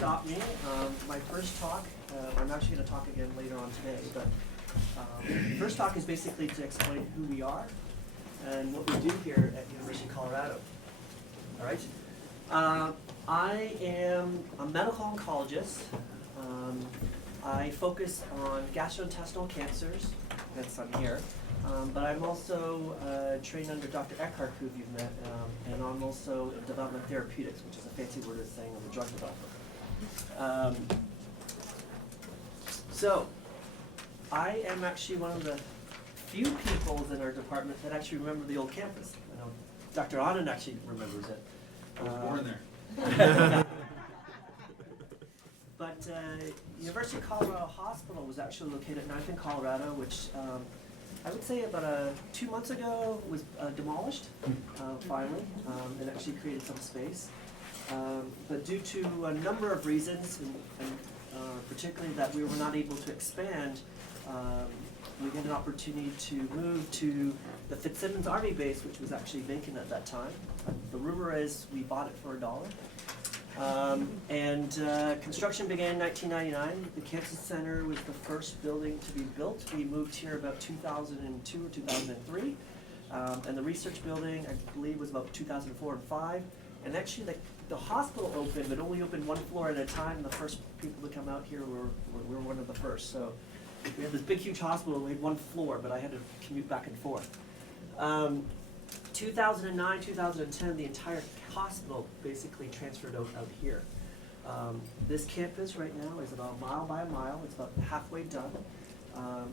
Stop me. My first talk, I'm actually going to talk again later on today, but first talk is basically to explain who we are and what we do here at University of Colorado. All right. I am a medical oncologist. I focus on gastrointestinal cancers, hence I'm here. But I'm also trained under Dr. Eckhart, who you've met, and I'm also in development therapeutics, which is a fancy word of saying I'm a drug developer. So, I am actually one of the few people in our department that actually remember the old campus. I know Dr. Anand actually remembers it. I was born there. But University of Colorado Hospital was actually located at 9th in Colorado, which I would say about 2 months ago was demolished, finally, and actually created some space. But due to a number of reasons, and particularly that we were not able to expand, we had an opportunity to move to the Fitzsimmons Army Base, which was actually vacant at that time. The rumor is we bought it for $1. Construction began in 1999. The Cancer Center was the first building to be built. We moved here about 2002 or 2003. And the research building, I believe, was about 2004 and 5. And actually, the hospital opened, but only opened one floor at a time. And the first people to come out here were one of the first. So we had this big, huge hospital. We had one floor, but I had to commute back and forth. 2009, 2010, the entire hospital basically transferred out here. This campus right now is about a mile by a mile. It's about halfway done.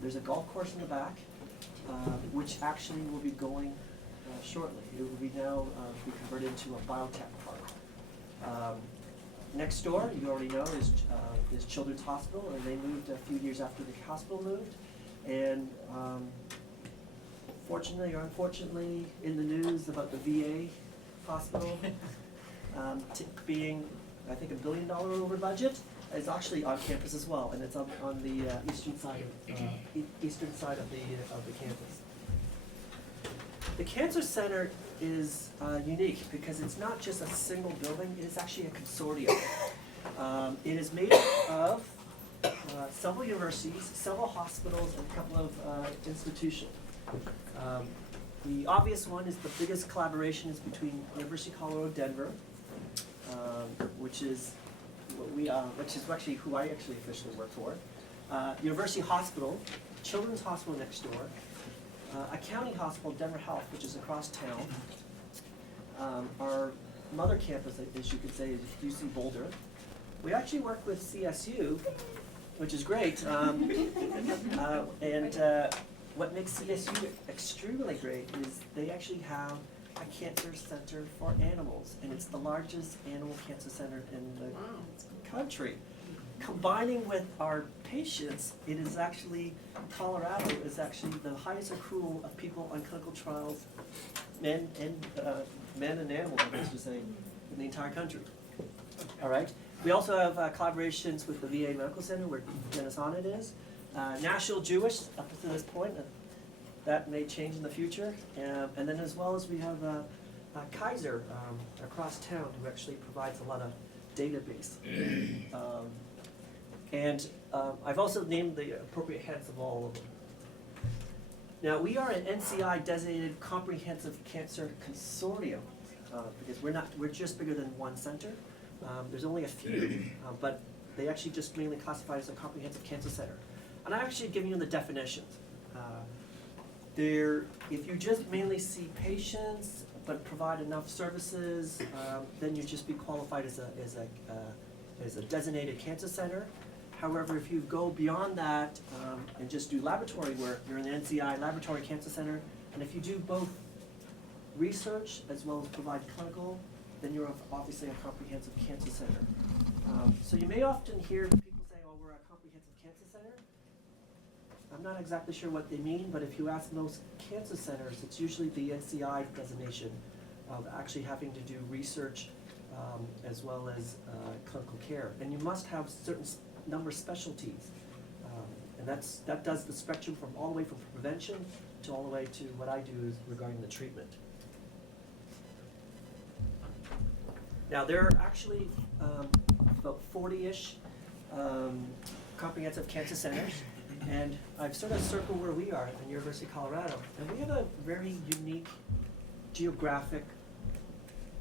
There's a golf course in the back, which actually will be going shortly. It will be now be converted into a biotech park. Next door, you already know, is Children's Hospital, and they moved a few years after the hospital moved. And fortunately or unfortunately, in the news about the VA hospital being, I think, $1 billion over budget, is actually on campus as well, and it's on the eastern side of the campus. The Cancer Center is unique because it's not just a single building; it is actually a consortium. It is made up of several universities, several hospitals, and a couple of institutions. The obvious one is the biggest collaboration is between University of Colorado Denver, which is actually who I actually officially work for. University Hospital, Children's Hospital next door, a county hospital, Denver Health, which is across town. Our mother campus, as you could say, is UC Boulder. We actually work with CSU, which is great, what makes CSU extremely great is they actually have a cancer center for animals, and it's the largest animal cancer center in the country. Combining with our patients, it is actually, Colorado is actually the highest accrual of people on clinical trials, men and animals, I guess to say, in the entire country. All right. We also have collaborations with the VA Medical Center, where Dennis Anand is. National Jewish, up to this point, that may change in the future. And then as well as we have Kaiser across town, who actually provides a lot of database. I've also named the appropriate heads of all of them. Now, we are an NCI designated comprehensive cancer consortium, because we're just bigger than one center. There's only a few, but they actually just mainly classify as a comprehensive cancer center. And I'm actually giving you the definitions. If you just mainly see patients but provide enough services, then you just be qualified as a designated cancer center. However, if you go beyond that and just do laboratory work, you're in the NCI Laboratory Cancer Center. And if you do both research as well as provide clinical, then you're obviously a comprehensive cancer center. So you may often hear people say, "Oh, we're a comprehensive cancer center." I'm not exactly sure what they mean, but if you ask most cancer centers, it's usually the NCI designation of actually having to do research as well as clinical care. And you must have certain number of specialties. And that does the spectrum from all the way from prevention to all the way to what I do is regarding the treatment. Now there are actually about 40-ish comprehensive cancer centers, and I've sort of circled where we are at the University of Colorado, and we have a very unique geographic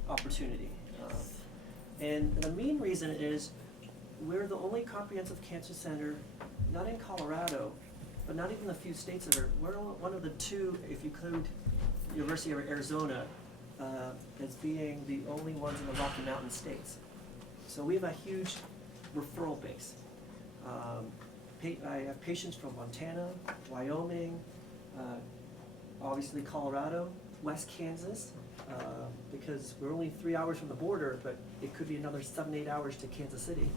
opportunity. And the main reason is we're the only comprehensive cancer center, not in Colorado, but not even the few states that are, we're one of the two, if you include University of Arizona, as being the only ones in the Rocky Mountain states. So we have a huge referral base. I have patients from Montana, Wyoming, obviously Colorado, West Kansas, because we're only 3 hours from the border, but it could be another 7-8 hours to Kansas City.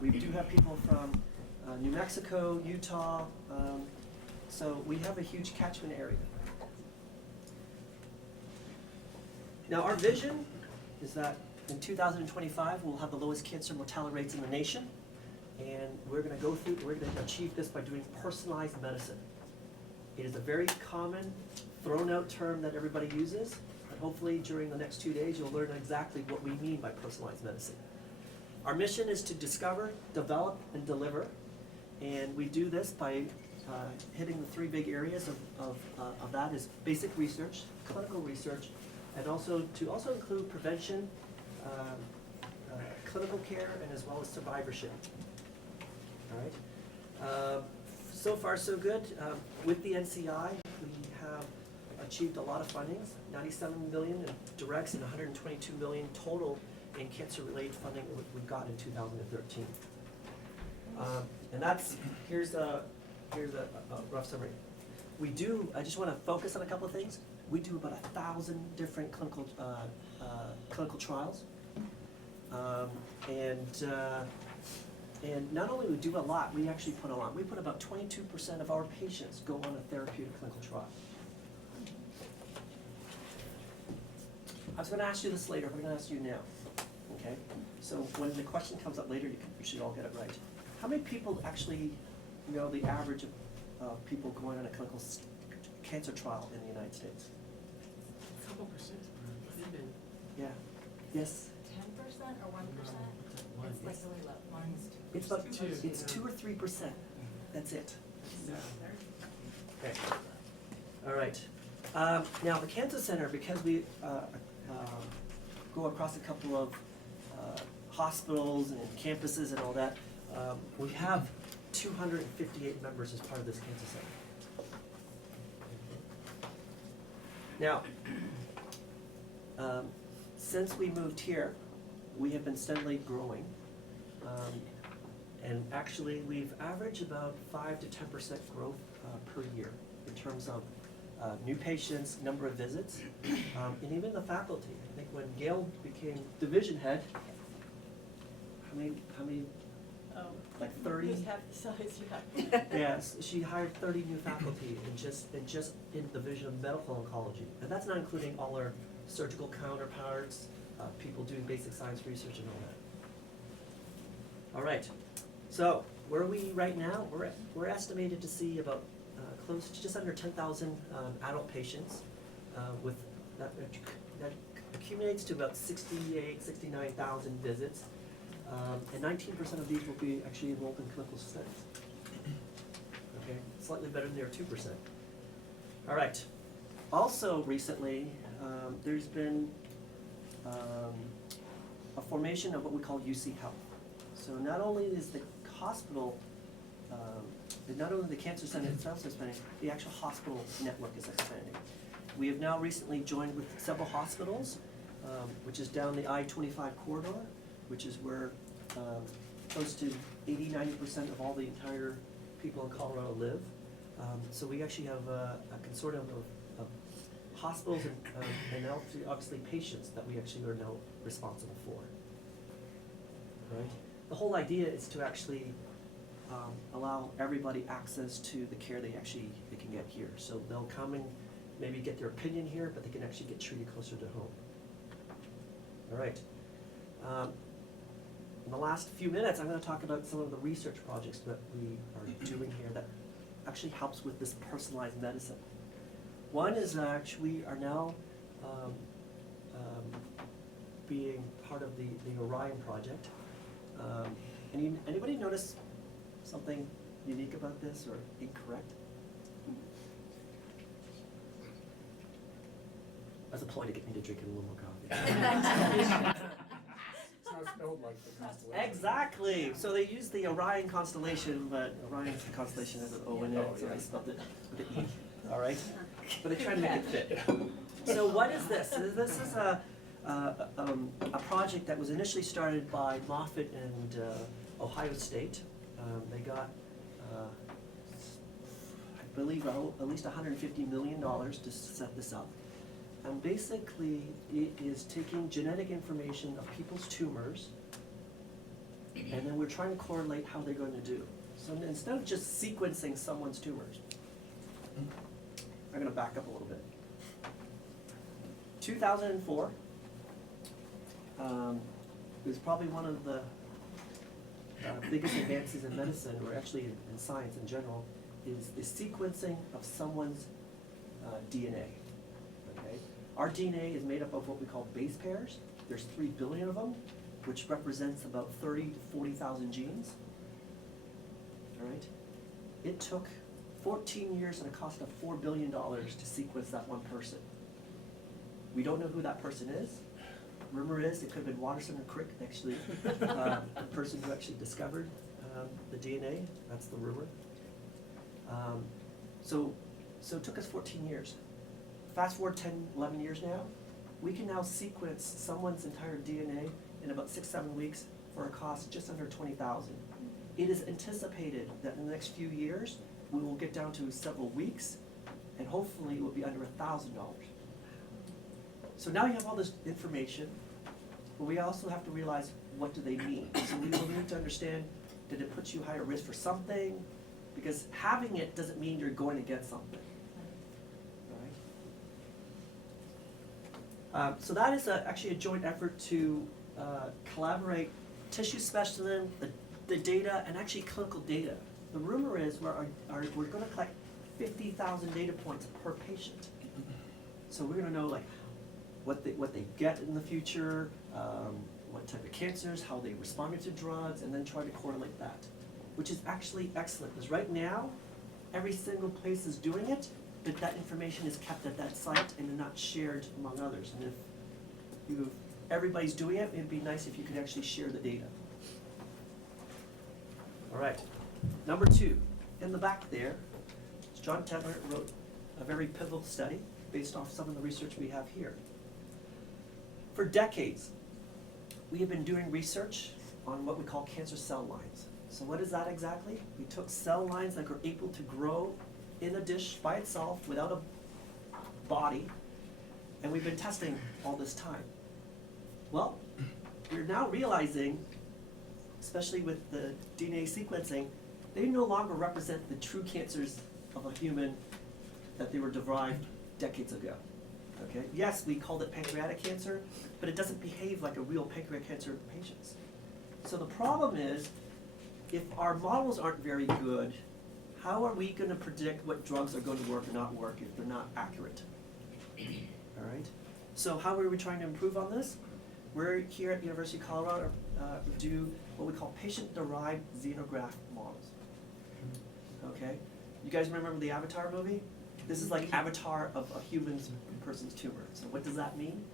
We do have people from New Mexico, Utah, so we have a huge catchment area. Now our vision is that in 2025 we'll have the lowest cancer mortality rates in the nation, and we're going to achieve this by doing personalized medicine. It is a very common, thrown out term that everybody uses, and hopefully during the next 2 days you'll learn exactly what we mean by personalized medicine. Our mission is to discover, develop, and deliver, and we do this by hitting the 3 big areas of that is basic research, clinical research, and also include prevention, clinical care, and as well as survivorship. All right. So far, so good. With the NCI, we have achieved a lot of fundings, $97 million in directs and $122 million total in cancer-related funding that we got in 2013. And here's a rough summary. I just want to focus on a couple of things. We do about 1,000 different clinical trials, and not only do we do a lot, we actually put a lot. We put about 22% of our patients go on a therapeutic clinical trial. I was going to ask you this later, but I'm going to ask you now. Okay? So when the question comes up later, you should all get it right. How many people actually know the average of people going on a clinical cancer trial in the United States? A couple percent. Even. Yeah. Yes. 10% or 1%? It's like really low. Mine's 2%. It's about 2. It's 2 or 3%. That's it. Yeah. Okay. All right. Now the cancer center, because we go across a couple of hospitals and campuses and all that, we have 258 members as part of this cancer center. Now, since we moved here, we have been steadily growing. And actually, we've averaged about 5 to 10% growth per year in terms of new patients, number of visits, and even the faculty. I think when Gail became division head, how many? Like 30. Just half the size, yeah. Yes, she hired 30 new faculty in just in the division of medical oncology, and that's not including all our surgical counterparts, people doing basic science research and all that. All right, so where are we right now? We're estimated to see about close to just under 10,000 adult patients, with that accumulates to about 69,000 visits. And 19% of these will be actually enrolled in clinical studies. Okay, slightly better than their 2%. All right. Also recently, there's been a formation of what we call UC Health. So not only is the hospital, not only the cancer center itself is expanding, the actual hospital network is expanding. We have now recently joined with several hospitals, which is down the I-25 corridor, which is where close to 80–90% of all the entire people in Colorado live. So we actually have a consortium of hospitals and obviously patients that we actually are now responsible for. Right? The whole idea is to actually allow everybody access to the care they can get here. So they'll come and maybe get their opinion here, but they can actually get treated closer to home. All right. In the last few minutes, I'm going to talk about some of the research projects that we are doing here that actually helps with this personalized medicine. One is we are now being part of the Orion project. Anybody notice something unique about this or incorrect? As a ploy to get me to drink a little more coffee. It's not spelled like the constellation. Exactly. So they used the Orion constellation, but Orion's constellation has an O in it, Oh, so yeah. they spelled it with an E. All right. But they tried to make it fit. So what is this? So this is a project that was initially started by Moffitt and Ohio State. They got, I believe, at least $150 million to set this up. And basically, it is taking genetic information of people's tumors, and then we're trying to correlate how they're going to do. So instead of just sequencing someone's tumors, I'm going to back up a little bit. 2004 was probably one of the biggest advances in medicine, or actually in science in general, is the sequencing of someone's DNA. Okay? Our DNA is made up of what we call base pairs. There's 3 billion of them, which represents about 30,000 to 40,000 genes. All right? It took 14 years and a cost of $4 billion to sequence that one person. We don't know who that person is. Rumor is it could have been Watterson or Crick, actually, the person who actually discovered the DNA. That's the rumor. So it took us 14 years. Fast forward 10, 11 years now, we can now sequence someone's entire DNA in about 6-7 weeks for a cost just under $20,000. It is anticipated that in the next few years, we will get down to several weeks, and hopefully it will be under $1,000. So now you have all this information, but we also have to realize, what do they mean? So we will need to understand, did it put you higher risk for something? Because having it doesn't mean you're going to get something. All right? So that is actually a joint effort to collaborate tissue specimen, the data, and actually clinical data. The rumor is we're going to collect 50,000 data points per patient. So we're going to know like what they get in the future, what type of cancers, how they responded to drugs, and then try to correlate that, which is actually excellent. Because right now, every single place is doing it, but that information is kept at that site and not shared among others. And if everybody's doing it, it'd be nice if you could actually share the data. All right, number 2, in the back there, John Tedler wrote a very pivotal study based off some of the research we have here. For decades, we have been doing research on what we call cancer cell lines. So what is that exactly? We took cell lines that are able to grow in a dish by itself without a body, and we've been testing all this time. Well, we're now realizing, especially with the DNA sequencing, they no longer represent the true cancers of a human that they were derived decades ago. Okay? Yes, we called it pancreatic cancer, but it doesn't behave like a real pancreatic cancer in patients. So the problem is, if our models aren't very good, how are we going to predict what drugs are going to work or not work if they're not accurate? All right? So how are we trying to improve on this? We're here at University of Colorado do what we call patient-derived xenograft models. Okay? You guys remember the Avatar movie? This is like Avatar of a human's person's tumor. So what does that mean?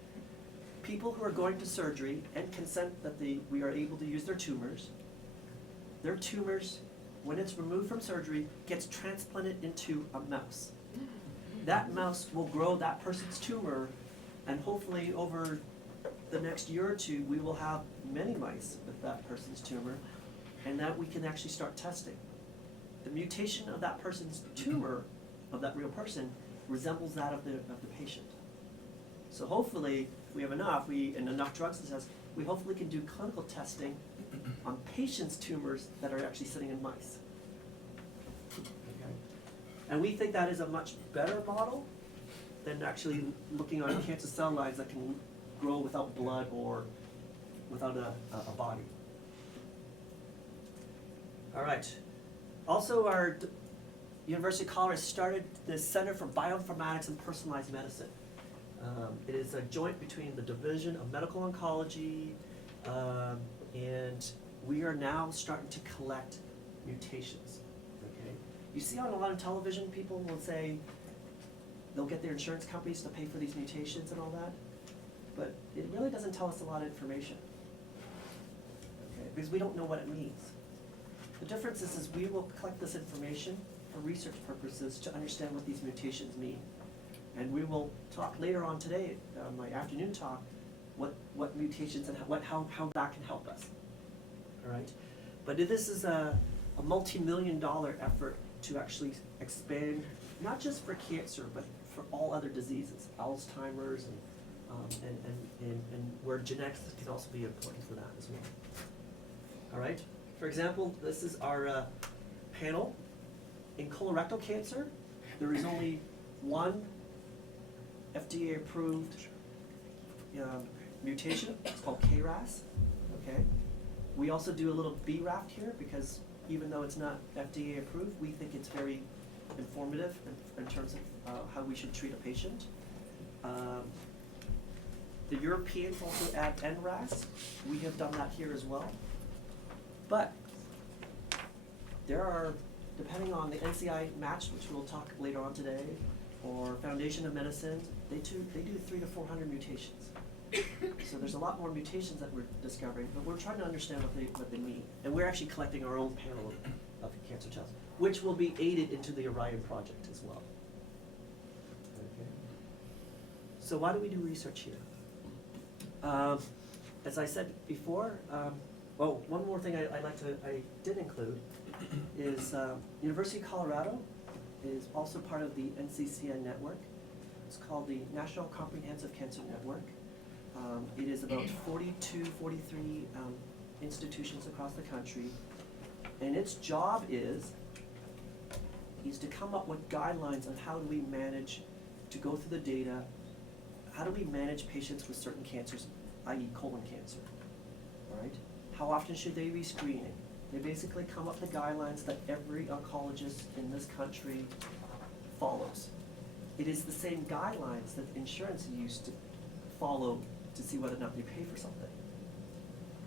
People who are going to surgery and consent that we are able to use their tumors, when it's removed from surgery, gets transplanted into a mouse. That mouse will grow that person's tumor, and hopefully over the next year or 2, we will have many mice with that person's tumor, and that we can actually start testing. The mutation of that person's tumor, of that real person, resembles that of the patient. So hopefully, if we have enough, and enough drugs to test, we hopefully can do clinical testing on patients' tumors that are actually sitting in mice. Okay. And we think that is a much better model than actually looking on cancer cell lines that can grow without blood or without a body. All right. Also, our University of Colorado started the Center for Bioinformatics and Personalized Medicine. It is a joint between the Division of Medical Oncology, and we are now starting to collect mutations, okay? You see on a lot of television, people will say they'll get their insurance companies to pay for these mutations and all that, but it really doesn't tell us a lot of information, okay? Because we don't know what it means. The difference is we will collect this information for research purposes to understand what these mutations mean. And we will talk later on today, my afternoon talk, what mutations and how that can help us, all right? But this is a multi-million-dollar effort to actually expand, not just for cancer, but for all other diseases, Alzheimer's and where genetics can also be important for that as well. All right? For example, this is our panel. In colorectal cancer, there is only one FDA-approved mutation. It's called KRAS, okay? We also do a little BRAF here because even though it's not FDA approved, we think it's very informative in terms of how we should treat a patient. The Europeans also add NRAS. We have done that here as well. But there are, depending on the NCI match, which we'll talk later on today, or Foundation of Medicine, they do 300 to 400 mutations. So there's a lot more mutations that we're discovering, but we're trying to understand what they mean. And we're actually collecting our own panel of cancer cells, which will be aided into the Orion project as well. Okay. So why do we do research here? As I said before, well, one more thing I did include is University of Colorado is also part of the NCCN network. It's called the National Comprehensive Cancer Network. It is about 42, 43 institutions across the country, and its job is to come up with guidelines on how do we manage to go through the data, how do we manage patients with certain cancers, i.e. colon cancer, all right? How often should they be screening? They basically come up with guidelines that every oncologist in this country follows. It is the same guidelines that insurance used to follow to see whether or not they pay for something.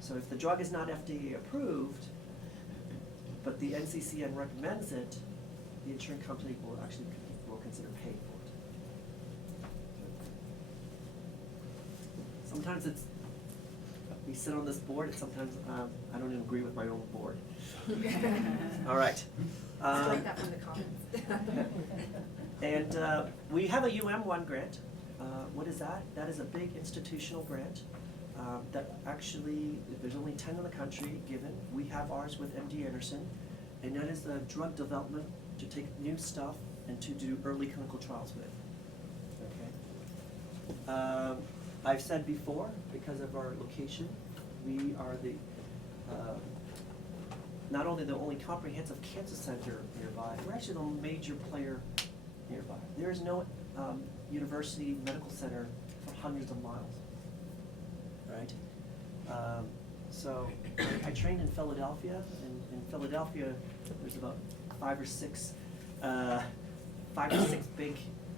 So if the drug is not FDA approved, but the NCCN recommends it, the insurance company will consider paying for it. Sometimes we sit on this board, and sometimes I don't even agree with my own board. All right. Strike that from the comments. And we have a UM1 grant. What is that? That is a big institutional grant that actually, there's only 10 in the country given. We have ours with MD Anderson, and that is the drug development to take new stuff and to do early clinical trials with. Okay. I've said before, because of our location, we are the not only the only comprehensive cancer center nearby, we're actually the major player nearby. There is no university medical center for hundreds of miles, right? So I trained in Philadelphia. In Philadelphia, there's about five or six big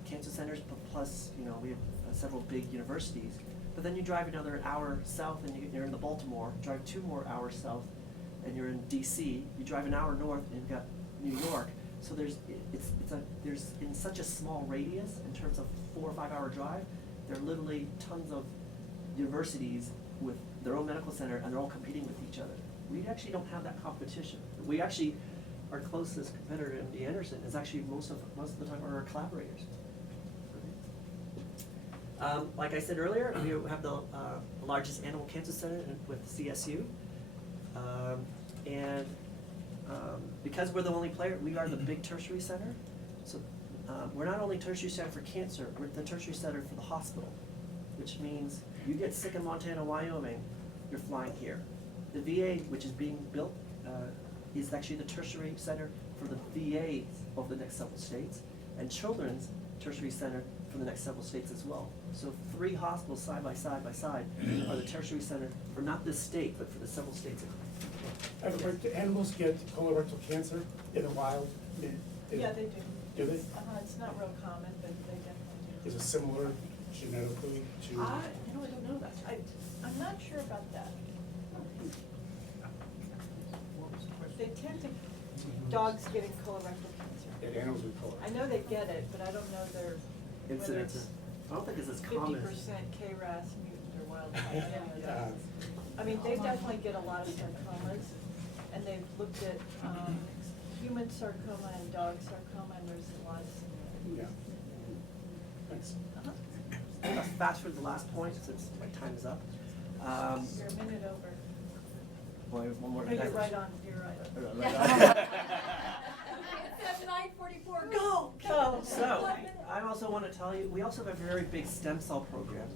cancer centers, plus we have several big universities. But then you drive another hour south and you're in the Baltimore, drive 2 more hours south and you're in DC, you drive an hour north and you've got New York. So there's in such a small radius in terms of 4 or 5 hour drive, there are literally tons of universities with their own medical center and they're all competing with each other. We actually don't have that competition. We actually, our closest competitor, MD Anderson, is actually most of the time are our collaborators. Like I said earlier, we have the largest animal cancer center with CSU. Because we're the only player, we are the big tertiary center. So we're not only tertiary center for cancer, we're the tertiary center for the hospital, which means you get sick in Montana, Wyoming, you're flying here. The VA, which is being built, is actually the tertiary center for the VA of the next several states, and Children's tertiary center for the next several states as well. So 3 hospitals side by side are the tertiary center for not this state, but for the several states. Do animals get colorectal cancer in the wild? Yeah, they do. Do they? It's not real common, but they definitely do. Is it similar genetically to? You know, I don't know that. I'm not sure about that. They tend to, dogs getting colorectal cancer. Yeah, animals with colorectal. I know they get it, but I don't know whether Incidence. it's I don't think it's as 50% common. KRAS mutant or wild type. any of Yeah. those. I mean, they definitely get a lot of sarcomas, and they've looked at human sarcoma and dog sarcoma, and there's a lot of similarities. Yeah. Thanks. Uh-huh. I'm gonna fast forward to the last point since my time is up. You're a minute over. Boy, one more. No, you're right on, you're right on. Right on. It's 9:44, go! Go. So, I also want to tell you, we also have a very big stem cell program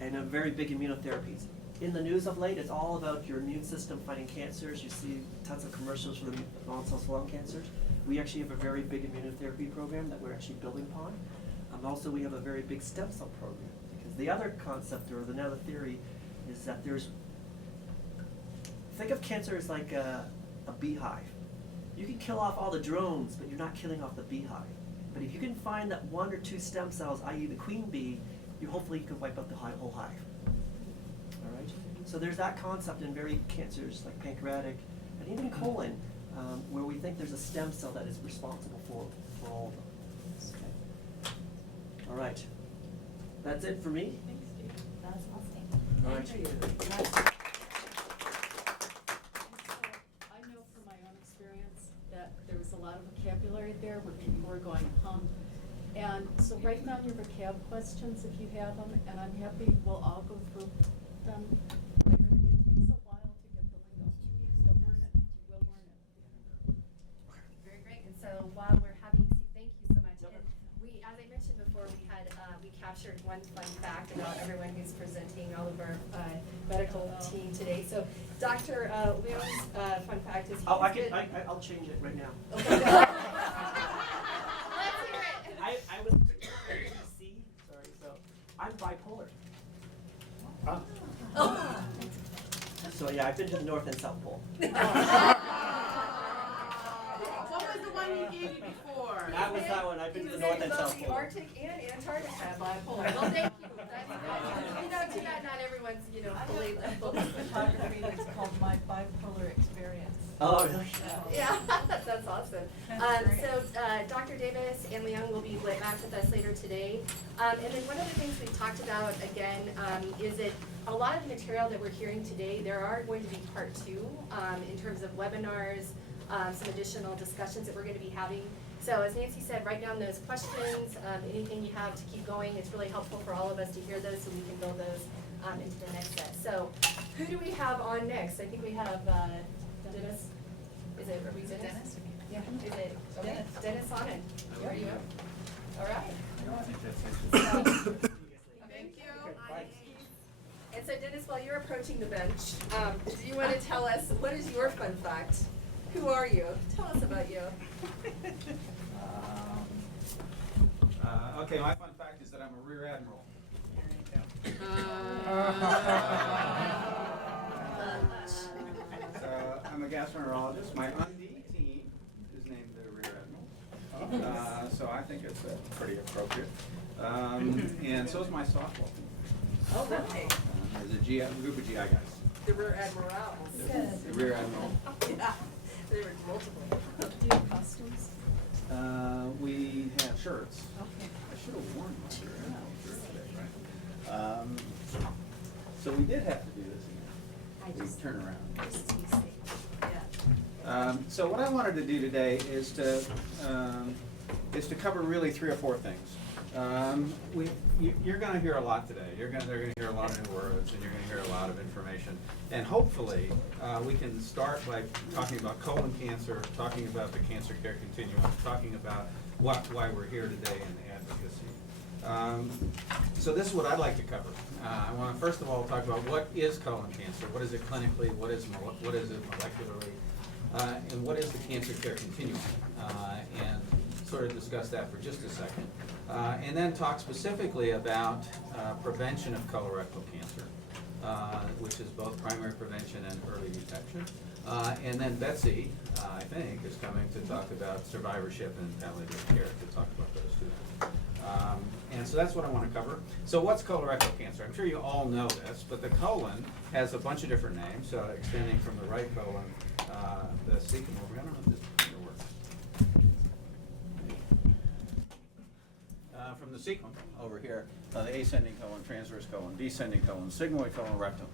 and a very big immunotherapies. In the news of late, it's all about your immune system fighting cancers. You see tons of commercials for the non-small cell lung cancers. We actually have a very big immunotherapy program that we're actually building upon. Also, we have a very big stem cell program. Because the other concept or another theory is that think of cancer as like a beehive. You can kill off all the drones, but you're not killing off the beehive. But if you can find that 1 or 2 stem cells, i.e. the queen bee, hopefully you can wipe out the whole hive. All right? So there's that concept in very cancers like pancreatic and even colon, where we think there's a stem cell that is responsible for all of them. Okay. All right. That's it for me. Thanks, Steve. That's awesome. All right. I know from my own experience that there was a lot of vocabulary there where people were going, And so write down your vocab questions if you have them, and I'm happy we'll all go through them later. It takes a while to get the lingo. You'll learn it. You will learn it. Very great, and so while we're having you, thank you so much. And we, as I mentioned before, we captured one fun fact about everyone who's presenting, all of our medical team today. So Dr. Leon's fun fact is Oh, I'll change it right now. Okay, go. Let's hear it. I was ABC, sorry, so I'm bipolar. Ah. So yeah, I've been to the North and South Pole. What was the one he gave you before? That was that one, I've been to the North and South The Pole. Arctic and Antarctica bipolar. Well, thank you. Too bad not everyone's, fully I have photography that's called My Bipolar Experience. Oh, really? Yeah, that's awesome. That's great. So Dr. Davis and Leung will be back with us later today. And then one of the things we've talked about again is that a lot of the material that we're hearing today, there are going to be part 2 in terms of webinars, some additional discussions that we're going to be having. So as Nancy said, write down those questions, anything you have to keep going. It's really helpful for all of us to hear those so we can build those into the next set. So who do we have on next? I think we have Dennis. Is it Dennis? Yeah. Is it okay? Dennis on it. Are you up? All right. Thank you. And so Dennis, while you're approaching the bench, do you want to tell us what is your fun fact? Who are you? Tell us about you. Okay, my fun fact is that I'm a rear admiral. So I'm a gastroenterologist. My undie team is named the rear admiral. So I think it's pretty appropriate. And so is my softball team. Oh, really? There's a group of GI guys. The rear admirals. The rear admiral. Yeah. There were multiple. Do you have costumes? We have shirts. Okay. I should have worn my shirt. I have a shirt today, right? So we did have to do this again. We turn around. Just to be safe. Yeah. So what I wanted to do today is to cover really 3 or 4 things. You're going to hear a lot today. They're going to hear a lot of new words, and you're going to hear a lot of information. And hopefully, we can start by talking about colon cancer, talking about the cancer care continuum, talking about why we're here today in advocacy. So this is what I'd like to cover. I want to first of all talk about what is colon cancer, what is it clinically, what is it molecularly, and what is the cancer care continuum, and sort of discuss that for just a second. And then talk specifically about prevention of colorectal cancer, which is both primary prevention and early detection. And then Betsy, I think, is coming to talk about survivorship and palliative care, to talk about those two things. And so that's what I want to cover. So what's colorectal cancer? I'm sure you all know this, but the colon has a bunch of different names, extending from the right colon, the cecum over here. I don't know if this printer works. From the cecum over here, the ascending colon, transverse colon, descending colon, sigmoid colon, rectum.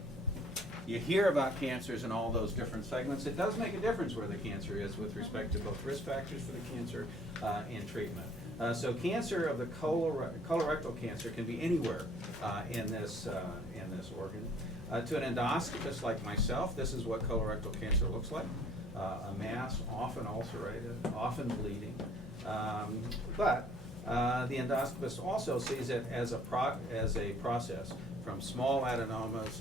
You hear about cancers in all those different segments. It does make a difference where the cancer is with respect to both risk factors for the cancer and treatment. So cancer of the colorectal cancer can be anywhere in this organ. To an endoscopist like myself, this is what colorectal cancer looks like. A mass, often ulcerated, often bleeding. But the endoscopist also sees it as a process from small adenomas,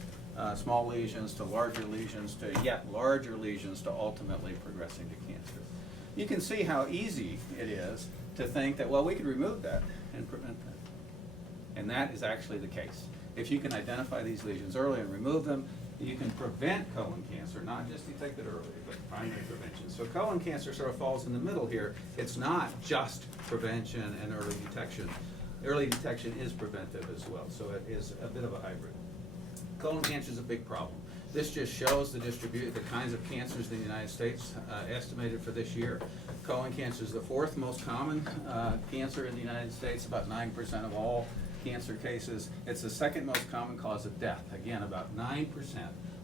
small lesions to larger lesions to yet larger lesions to ultimately progressing to cancer. You can see how easy it is to think that, well, we could remove that and prevent that. And that is actually the case. If you can identify these lesions early and remove them, you can prevent colon cancer, not just detect it early, but primary prevention. So colon cancer sort of falls in the middle here. It's not just prevention and early detection. Early detection is preventive as well, so it is a bit of a hybrid. Colon cancer is a big problem. This just shows the kinds of cancers in the United States estimated for this year. Colon cancer is the fourth most common cancer in the United States, about 9% of all cancer cases. It's the second most common cause of death. Again, about 9%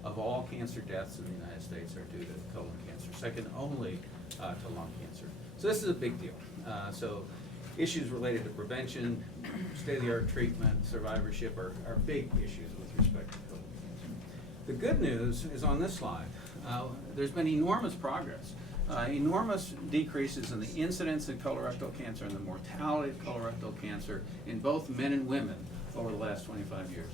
of all cancer deaths in the United States are due to colon cancer, second only to lung cancer. So this is a big deal. So issues related to prevention, state-of-the-art treatment, survivorship are big issues with respect to colon cancer. The good news is on this slide. There's been enormous progress. Enormous decreases in the incidence of colorectal cancer and the mortality of colorectal cancer in both men and women over the last 25 years.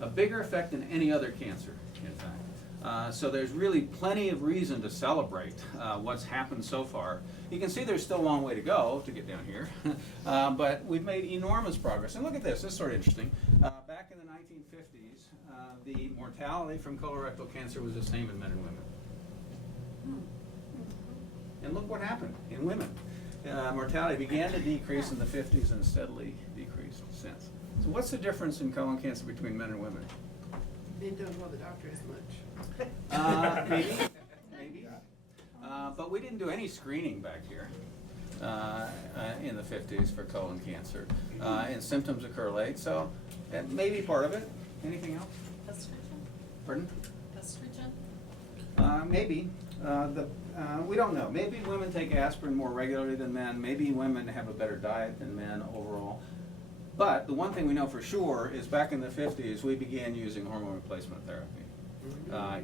A bigger effect than any other cancer, in fact. So there's really plenty of reason to celebrate what's happened so far. You can see there's still a long way to go to get down here, but we've made enormous progress. And look at this, this is sort of interesting. Back in the 1950s, the mortality from colorectal cancer was the same in men and women. And look what happened in women. Mortality began to decrease in the 50s and steadily decreased since. So what's the difference in colon cancer between men and women? They don't know the doctor as much. Maybe. But we didn't do any screening back here in the 50s for colon cancer. And symptoms occur late, so that may be part of it. Anything else? Estrogen? Pardon? Estrogen? Maybe. We don't know. Maybe women take aspirin more regularly than men. Maybe women have a better diet than men overall. But the one thing we know for sure is back in the 50s, we began using hormone replacement therapy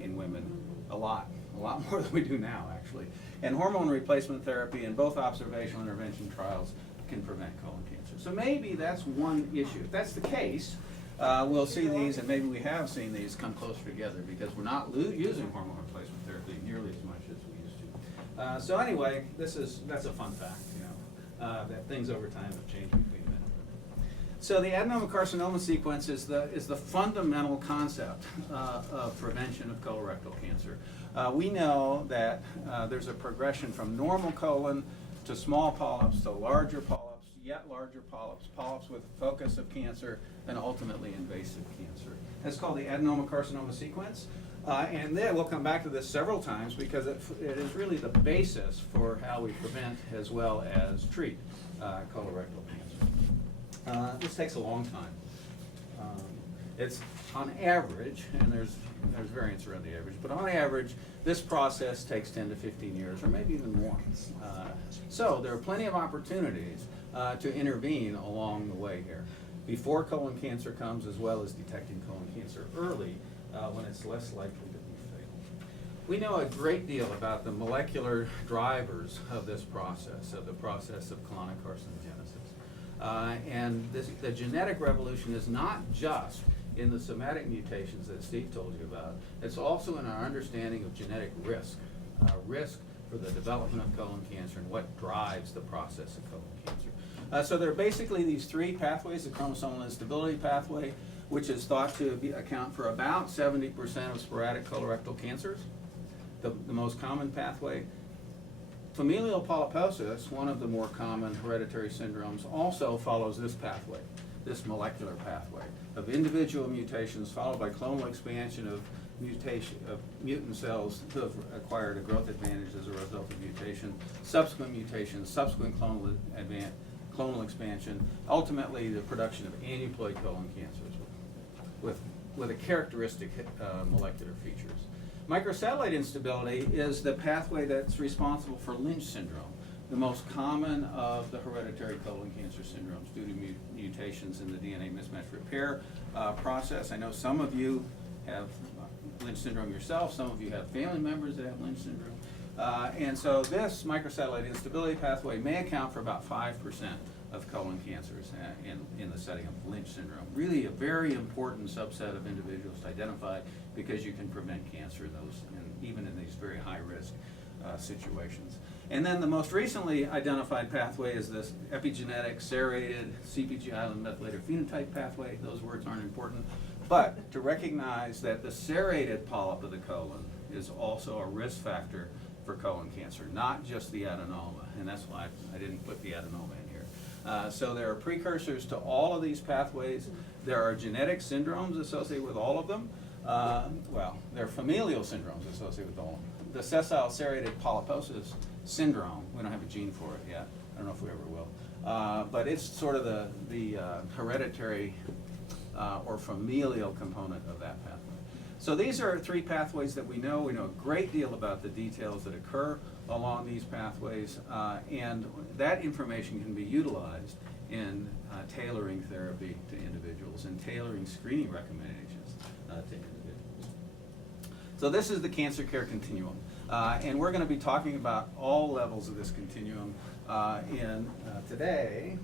in women a lot more than we do now, actually. And hormone replacement therapy in both observational intervention trials can prevent colon cancer. So maybe that's one issue. If that's the case, we'll see these, and maybe we have seen these come closer together because we're not using hormone replacement therapy nearly as much as we used to. So anyway, that's a fun fact, that things over time have changed between men and women. So the adenoma carcinoma sequence is the fundamental concept of prevention of colorectal cancer. We know that there's a progression from normal colon to small polyps to larger polyps, yet larger polyps, polyps with focus of cancer, and ultimately invasive cancer. That's called the adenoma carcinoma sequence. And then we'll come back to this several times because it is really the basis for how we prevent as well as treat colorectal cancer. This takes a long time. It's on average, and there's variance around the average, but on average, this process takes 10 to 15 years, or maybe even more. So there are plenty of opportunities to intervene along the way here, before colon cancer comes, as well as detecting colon cancer early when it's less likely to be fatal. We know a great deal about the molecular drivers of this process, of the process of colonic carcinogenesis. And the genetic revolution is not just in the somatic mutations that Steve told you about. It's also in our understanding of genetic risk, risk for the development of colon cancer and what drives the process of colon cancer. So there are basically these three pathways: the chromosomal instability pathway, which is thought to account for about 70% of sporadic colorectal cancers, the most common pathway. Familial polyposis, one of the more common hereditary syndromes, also follows this pathway, this molecular pathway of individual mutations followed by clonal expansion of mutant cells who have acquired a growth advantage as a result of mutation, subsequent mutations, subsequent clonal expansion, ultimately the production of aneuploid colon cancers with a characteristic molecular features. Microsatellite instability is the pathway that's responsible for Lynch syndrome, the most common of the hereditary colon cancer syndromes due to mutations in the DNA mismatch repair process. I know some of you have Lynch syndrome yourself, some of you have family members that have Lynch syndrome. And so this microsatellite instability pathway may account for about 5% of colon cancers in the setting of Lynch syndrome. Really a very important subset of individuals to identify because you can prevent cancer in those, even in these very high risk situations. And then the most recently identified pathway is this epigenetic serrated CpG island methylated phenotype pathway. Those words aren't important, but to recognize that the serrated polyp of the colon is also a risk factor for colon cancer, not just the adenoma, and that's why I didn't put the adenoma in here. So there are precursors to all of these pathways. There are genetic syndromes associated with all of them. Well, there are familial syndromes associated with all of them. The sessile serrated polyposis syndrome, we don't have a gene for it yet. I don't know if we ever will. But it's sort of the hereditary or familial component of that pathway. So these are three pathways that we know. We know a great deal about the details that occur along these pathways, and that information can be utilized in tailoring therapy to individuals and tailoring screening recommendations to individuals. So this is the cancer care continuum, and we're going to be talking about all levels of this continuum today,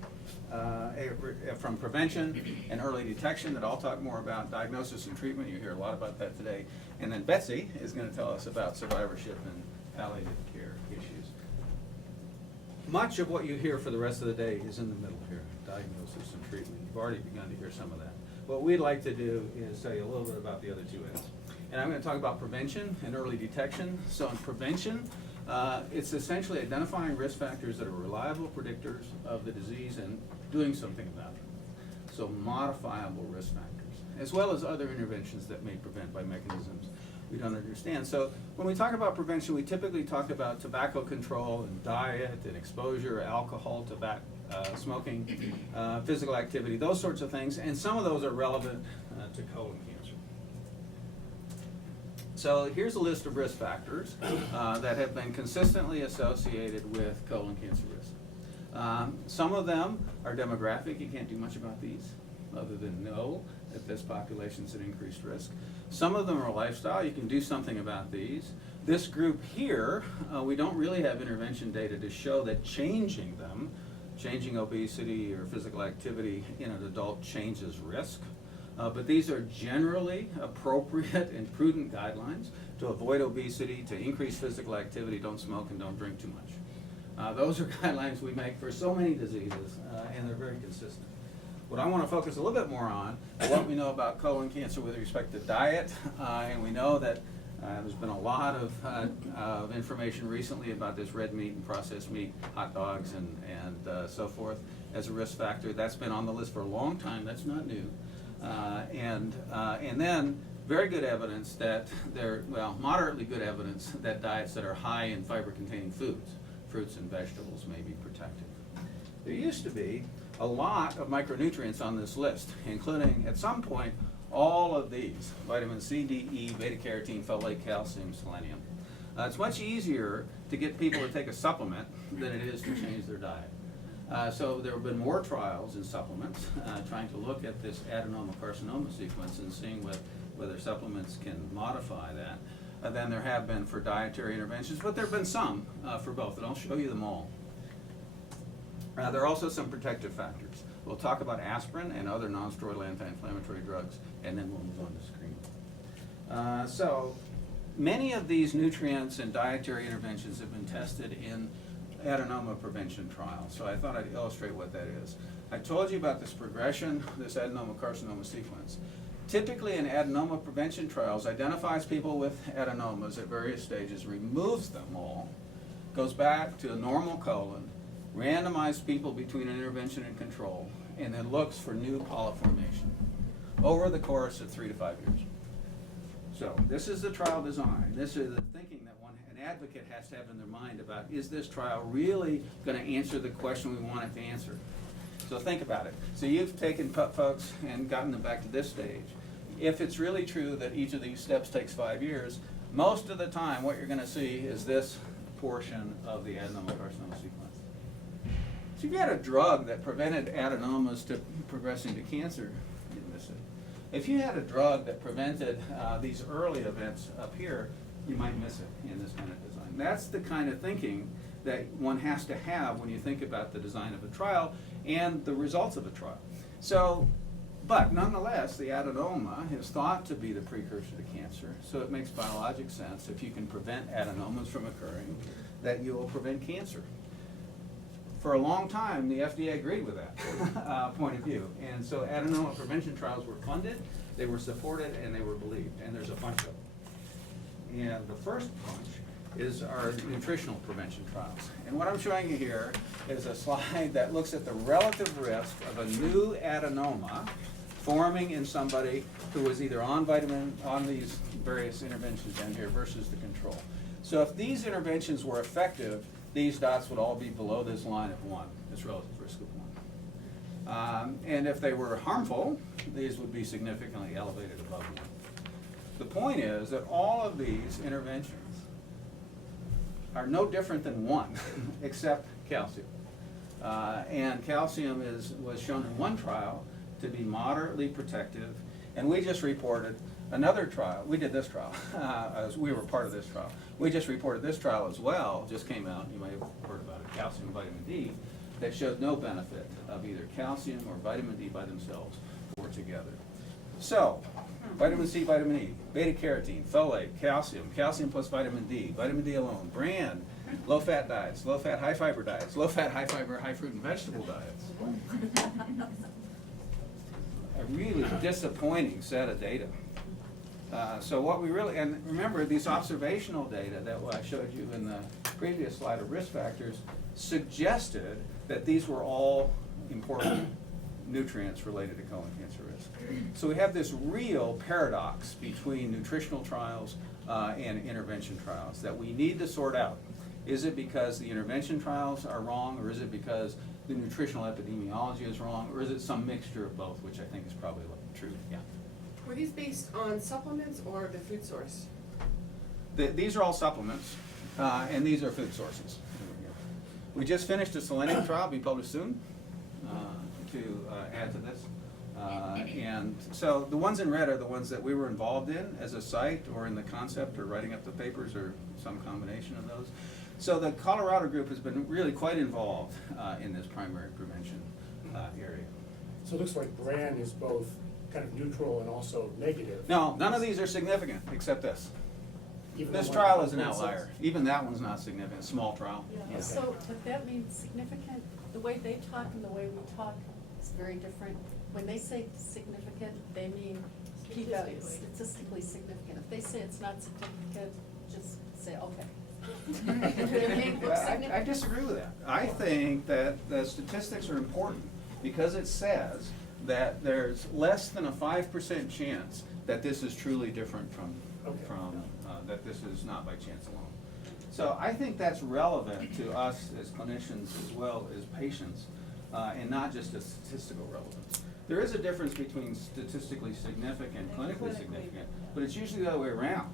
from prevention and early detection that I'll talk more about, diagnosis and treatment. You hear a lot about that today. And then Betsy is going to tell us about survivorship and palliative care issues. Much of what you hear for the rest of the day is in the middle here, diagnosis and treatment. You've already begun to hear some of that. What we'd like to do is tell you a little bit about the other two ends. And I'm going to talk about prevention and early detection. So in prevention, it's essentially identifying risk factors that are reliable predictors of the disease and doing something about them. So modifiable risk factors, as well as other interventions that may prevent by mechanisms we don't understand. So when we talk about prevention, we typically talk about tobacco control and diet and exposure, alcohol, tobacco, smoking, physical activity, those sorts of things, and some of those are relevant to colon cancer. So here's a list of risk factors that have been consistently associated with colon cancer risk. Some of them are demographic. You can't do much about these other than know that this population's at increased risk. Some of them are lifestyle. You can do something about these. This group here, we don't really have intervention data to show that changing them, changing obesity or physical activity in an adult changes risk. But these are generally appropriate and prudent guidelines to avoid obesity, to increase physical activity, don't smoke and don't drink too much. Those are guidelines we make for so many diseases, and they're very consistent. What I want to focus a little bit more on is what we know about colon cancer with respect to diet, and we know that there's been a lot of information recently about this red meat and processed meat, hot dogs and so forth as a risk factor. That's been on the list for a long time. That's not new. And then very good evidence that moderately good evidence that diets that are high in fiber-containing foods, fruits and vegetables, may be protective. There used to be a lot of micronutrients on this list, including at some point all of these: vitamin C, D, E, beta-carotene, folate, calcium, selenium. It's much easier to get people to take a supplement than it is to change their diet. So there have been more trials in supplements trying to look at this adenoma carcinoma sequence and seeing whether supplements can modify that than there have been for dietary interventions, but there have been some for both, and I'll show you them all. There are also some protective factors. We'll talk about aspirin and other non-steroidal anti-inflammatory drugs, and then we'll move on to screening. So many of these nutrients and dietary interventions have been tested in adenoma prevention trials. So I thought I'd illustrate what that is. I told you about this progression, this adenoma carcinoma sequence. Typically in adenoma prevention trials, identifies people with adenomas at various stages, removes them all, goes back to a normal colon, randomized people between intervention and control, and then looks for new polyp formation over the course of 3 to 5 years. So this is the trial design. This is the thinking that an advocate has to have in their mind about, is this trial really going to answer the question we want it to answer? So think about it. So you've taken folks and gotten them back to this stage. If it's really true that each of these steps takes 5 years, most of the time what you're going to see is this portion of the adenoma carcinoma sequence. So if you had a drug that prevented adenomas to progressing to cancer, you'd miss it. If you had a drug that prevented these early events up here, you might miss it in this kind of design. That's the kind of thinking that one has to have when you think about the design of a trial and the results of a trial. So, but nonetheless, the adenoma is thought to be the precursor to cancer, so it makes biologic sense if you can prevent adenomas from occurring, that you will prevent cancer. For a long time, the FDA agreed with that point of view, and so adenoma prevention trials were funded, they were supported, and they were believed, and there's a bunch of them. And the first bunch is our nutritional prevention trials. And what I'm showing you here is a slide that looks at the relative risk of a new adenoma forming in somebody who was either on these various interventions down here versus the control. So if these interventions were effective, these dots would all be below this line of 1, this relative risk of 1. And if they were harmful, these would be significantly elevated above 1. The point is that all of these interventions are no different than 1, except calcium. And calcium was shown in one trial to be moderately protective, and we just reported another trial. We did this trial, as we were part of this trial. We just reported this trial as well, just came out, you may have heard about it, calcium and vitamin D, that showed no benefit of either calcium or vitamin D by themselves or together. So, vitamin C, vitamin E, beta carotene, folate, calcium, calcium plus vitamin D alone, bran, low-fat diets, low-fat, high-fiber diets, low-fat, high-fiber, high-fruit and vegetable diets. A really disappointing set of data. So what we really, and remember these observational data that I showed you in the previous slide of risk factors suggested that these were all important nutrients related to colon cancer risk. So we have this real paradox between nutritional trials and intervention trials that we need to sort out. Is it because the intervention trials are wrong, or is it because the nutritional epidemiology is wrong, or is it some mixture of both, which I think is probably true? Yeah. Were these based on supplements or the food source? These are all supplements, and these are food sources. We just finished a selenium trial, be published soon, to add to this. And so the ones in red are the ones that we were involved in as a site or in the concept or writing up the papers or some combination of those. So the Colorado group has been really quite involved in this primary prevention area. So it looks like bran is both kind of neutral and also negative. No, none of these are significant except this. Even This though trial one- is an outlier. Even that one's not significant, small trial. Yeah, so, but that means significant, the way they talk and the way we talk is very different. When they say significant, they mean p-value, statistically significant. If they say it's not significant, just say, okay. Well, I disagree with that. I think that the statistics are important because it says that there's less than a 5% chance that this is truly different from that this is not by chance alone. So I think that's relevant to us as clinicians as well as patients, and not just a statistical relevance. There is a difference between statistically significant and clinically significant, but it's usually the other way around.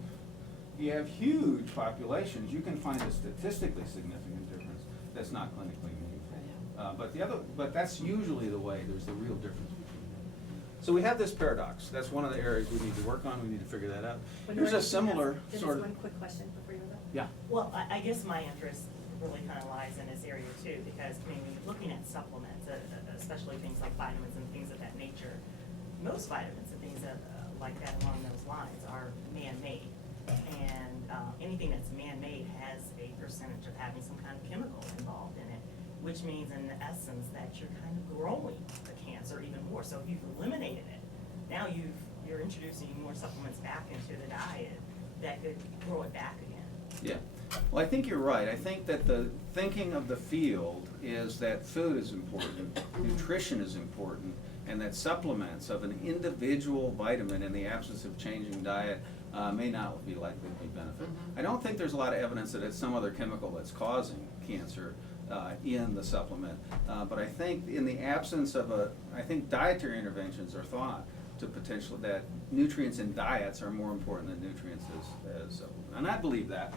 You have huge populations, you can find a statistically significant difference that's not clinically meaningful. But that's usually the way there's the real difference between them. So we have this paradox. That's one of the areas we need to work on. We need to figure that out. Here's a similar sort of. Just one quick question before you go. Yeah. Well, I guess my interest really kind of lies in this area too, because I mean, when you're looking at supplements, especially things like vitamins and things of that nature, most vitamins and things that, like that along those lines are man-made. And anything that's man-made has a percentage of having some kind of chemical involved in it, which means in essence that you're kind of growing the cancer even more. So if you've eliminated it, now you're introducing more supplements back into the diet that could grow it back again. Yeah. Well, I think you're right. I think that the thinking of the field is that food is important, nutrition is important, and that supplements of an individual vitamin in the absence of changing diet may not be likely to be benefit. I don't think there's a lot of evidence that it's some other chemical that's causing cancer in the supplement, but I think in the absence of I think dietary interventions are thought to potentially that nutrients in diets are more important than nutrients as supplements. And I believe that.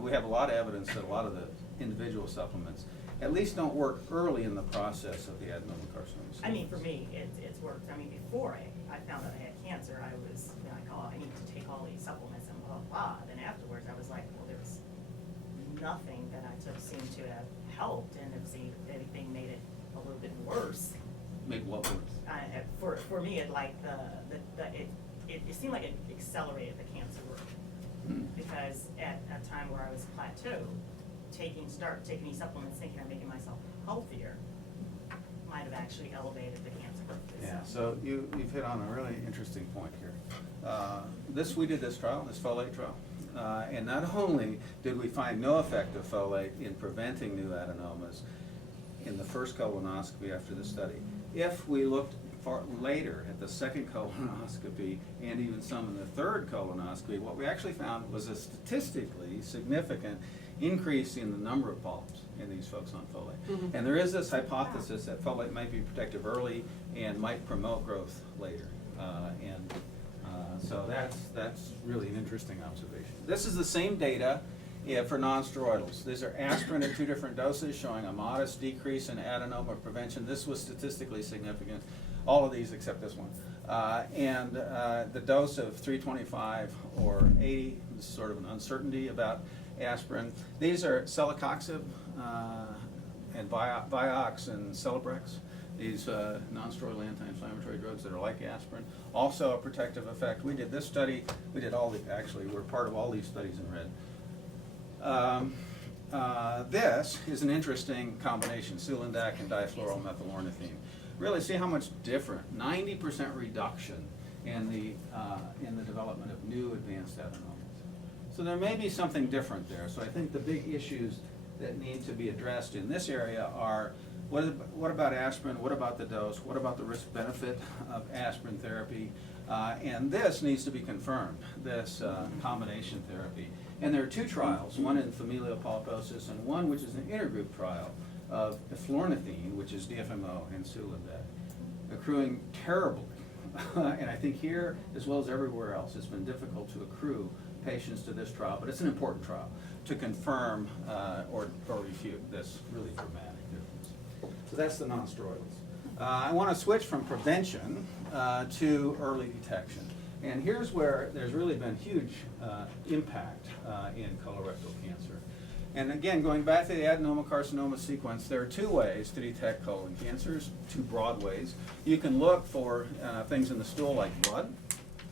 We have a lot of evidence that a lot of the individual supplements at least don't work early in the process of the adenoma carcinoma. I mean, for me, it's worked. I mean, before I found out I had cancer, I was like, oh, I need to take all these supplements and blah, blah. Then afterwards, I was like, well, there was nothing that I took seemed to have helped, and if anything made it a little bit worse. Make what worse? For me, it like it seemed like it accelerated the cancer growth. Because at a time where I was plateaued, taking these supplements thinking I'm making myself healthier might have actually elevated the cancer growth. Yeah, so you've hit on a really interesting point here. We did this trial, this folate trial, and not only did we find no effect of folate in preventing new adenomas in the first colonoscopy after the study, if we looked far later at the second colonoscopy and even some in the third colonoscopy, what we actually found was a statistically significant increase in the number of polyps in these folks on folate. And there is this hypothesis that folate might be protective early and might promote growth later. So that's really an interesting observation. This is the same data for non-steroidals. These are aspirin at 2 different doses showing a modest decrease in adenoma prevention. This was statistically significant. All of these except this one. And the dose of 325 or 80 is sort of an uncertainty about aspirin. These are celecoxib and Vioxx and Celebrex. These non-steroidal anti-inflammatory drugs that are like aspirin. Also a protective effect. We did this study. We did we're part of all these studies in red. This is an interesting combination, sulindac and difluoromethylornithine. Really see how much different, 90% reduction in the development of new advanced adenomas. So there may be something different there. So I think the big issues that need to be addressed in this area are what about aspirin, what about the dose, what about the risk-benefit of aspirin therapy, and this needs to be confirmed, this combination therapy. And there are 2 trials, one in familial polyposis and one which is an intergroup trial of eflornithine, which is DFMO, and sulindac, accruing terribly. And I think here, as well as everywhere else, it's been difficult to accrue patients to this trial, but it's an important trial to confirm or refute this really dramatic difference. So that's the non-steroidals. I want to switch from prevention to early detection. And here's where there's really been huge impact in colorectal cancer. And again, going back to the adenoma carcinoma sequence, there are 2 ways to detect colon cancers, 2 broad ways. You can look for things in the stool like blood,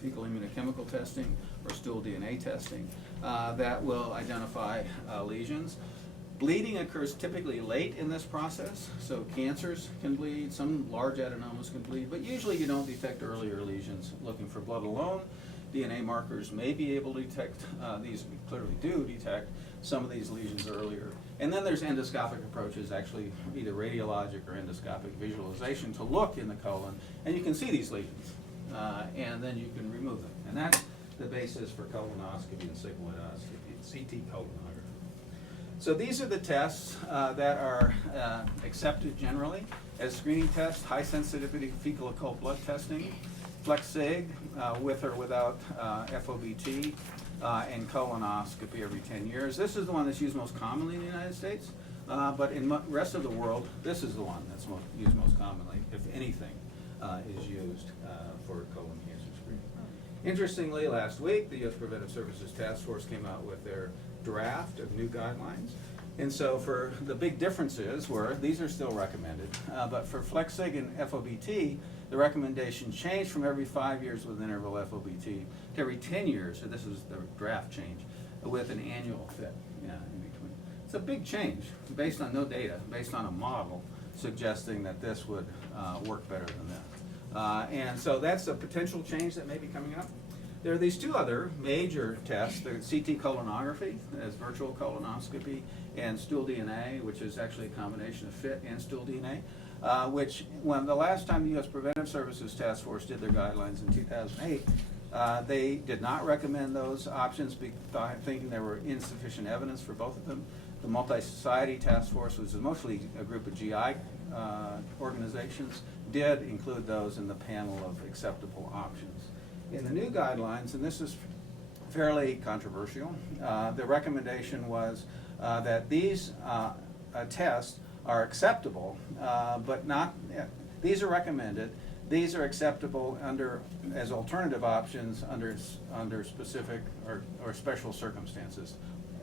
fecal immunochemical testing, or stool DNA testing that will identify lesions. Bleeding occurs typically late in this process, so cancers can bleed, some large adenomas can bleed, but usually you don't detect earlier lesions looking for blood alone. DNA markers may be able to detect, these we clearly do detect some of these lesions earlier. And then there's endoscopic approaches, actually either radiologic or endoscopic visualization to look in the colon, and you can see these lesions, and then you can remove them. And that's the basis for colonoscopy and sigmoidoscopy, CT colonography. So these are the tests that are accepted generally as screening tests: high sensitivity fecal occult blood testing, FlexSig with or without FOBT, and colonoscopy every 10 years. This is the one that's used most commonly in the United States, but in the rest of the world, this is the one that's used most commonly, if anything is used for colon cancer screening. Interestingly, last week, the U.S. Preventive Services Task Force came out with their draft of new guidelines. And so for the big differences were, these are still recommended, but for FlexSig and FOBT, the recommendation changed from every 5 years with interval FOBT to every 10 years, so this is the draft change, with an annual fit in between. It's a big change based on no data, based on a model suggesting that this would work better than that. And so that's a potential change that may be coming up. There are these two other major tests, the CT colonography, as virtual colonoscopy, and stool DNA, which is actually a combination of FIT and stool DNA, which when the last time the U.S. Preventive Services Task Force did their guidelines in 2008, they did not recommend those options, thinking there were insufficient evidence for both of them. The Multi-Society Task Force, which is mostly a group of GI organizations, did include those in the panel of acceptable options. In the new guidelines, and this is fairly controversial, the recommendation was that these tests are acceptable, but not, these are recommended, these are acceptable as alternative options under specific or special circumstances,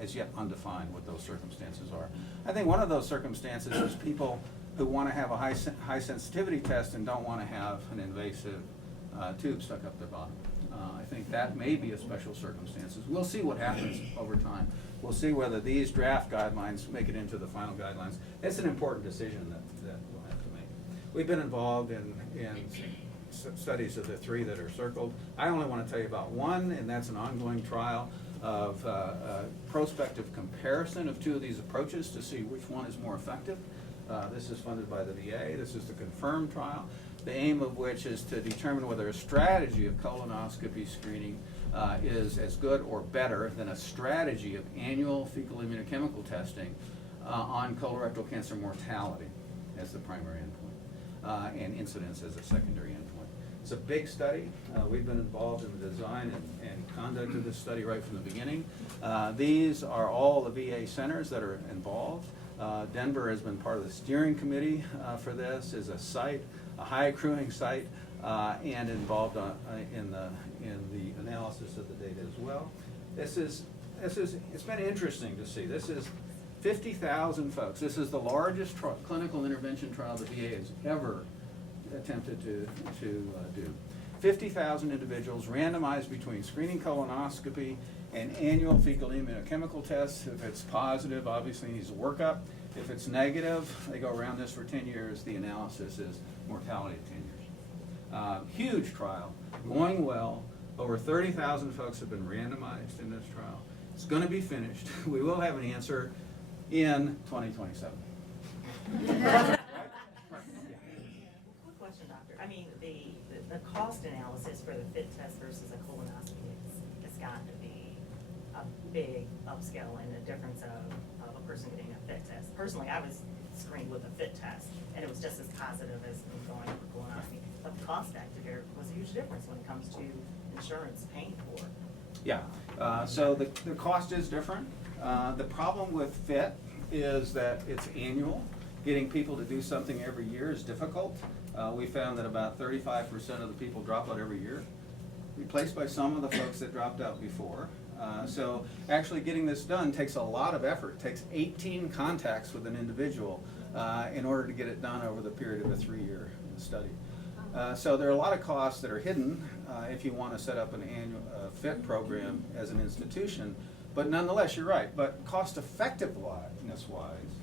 as yet undefined what those circumstances are. I think one of those circumstances is people who want to have a high sensitivity test and don't want to have an invasive tube stuck up their bottom. I think that may be a special circumstances. We'll see what happens over time. We'll see whether these draft guidelines make it into the final guidelines. It's an important decision that we'll have to make. We've been involved in studies of the three that are circled. I only want to tell you about one, and that's an ongoing trial of prospective comparison of two of these approaches to see which one is more effective. This is funded by the VA. This is the CONFIRM trial, the aim of which is to determine whether a strategy of colonoscopy screening is as good or better than a strategy of annual fecal immunochemical testing on colorectal cancer mortality as the primary endpoint and incidence as a secondary endpoint. It's a big study. We've been involved in the design and conduct of this study right from the beginning. These are all the VA centers that are involved. Denver has been part of the steering committee for this, is a site, a high accruing site, and involved in the analysis of the data as well. It's been interesting to see. This is 50,000 folks. This is the largest clinical intervention trial the VA has ever attempted to do. 50,000 individuals randomized between screening colonoscopy and annual fecal immunochemical tests. If it's positive, obviously needs a workup. If it's negative, they go around this for 10 years. The analysis is mortality at 10 years. Huge trial, going well. Over 30,000 folks have been randomized in this trial. It's going to be finished. We will have an answer in 2027. Quick question, doctor. I mean, the cost analysis for the FIT test versus a colonoscopy has got to be a big upscale in the difference of a person getting a FIT test. Personally, I was screened with a FIT test, and it was just as positive as going for colonoscopy. But the cost factor there was a huge difference when it comes to insurance paying for it. Yeah, so the cost is different. The problem with FIT is that it's annual. Getting people to do something every year is difficult. We found that about 35% of the people drop out every year, replaced by some of the folks that dropped out before. So actually getting this done takes a lot of effort. It takes 18 contacts with an individual in order to get it done over the period of a 3-year study. So there are a lot of costs that are hidden if you want to set up an annual FIT program as an institution. But nonetheless, you're right. But cost-effectiveness-wise,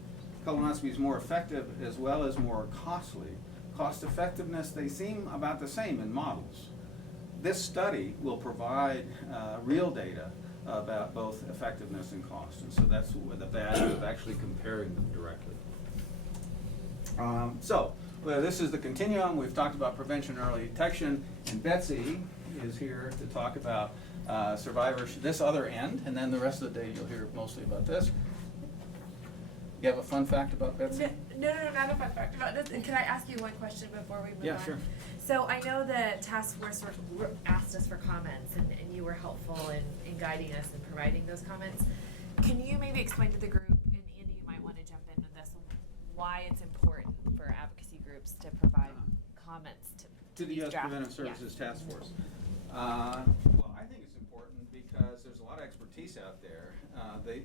colonoscopy is more effective as well as more costly. Cost-effectiveness, they seem about the same in models. This study will provide real data about both effectiveness and cost, and so that's the value of actually comparing them directly. Well, this is the Continuum. We've talked about prevention and early detection, and Betsy is here to talk about survivorship, this other end, and then the rest of the day you'll hear mostly about this. You have a fun fact about Betsy? No, not a fun fact about this. And can I ask you one question before we move on? Yeah, sure. So I know the task force asked us for comments, and you were helpful in guiding us and providing those comments. Can you maybe explain to the group, and Andy, you might want to jump into this one, why it's important for advocacy groups to provide comments to the these U.S. draft- Preventive Services yeah. Task Force. Well, I think it's important because there's a lot of expertise out there. The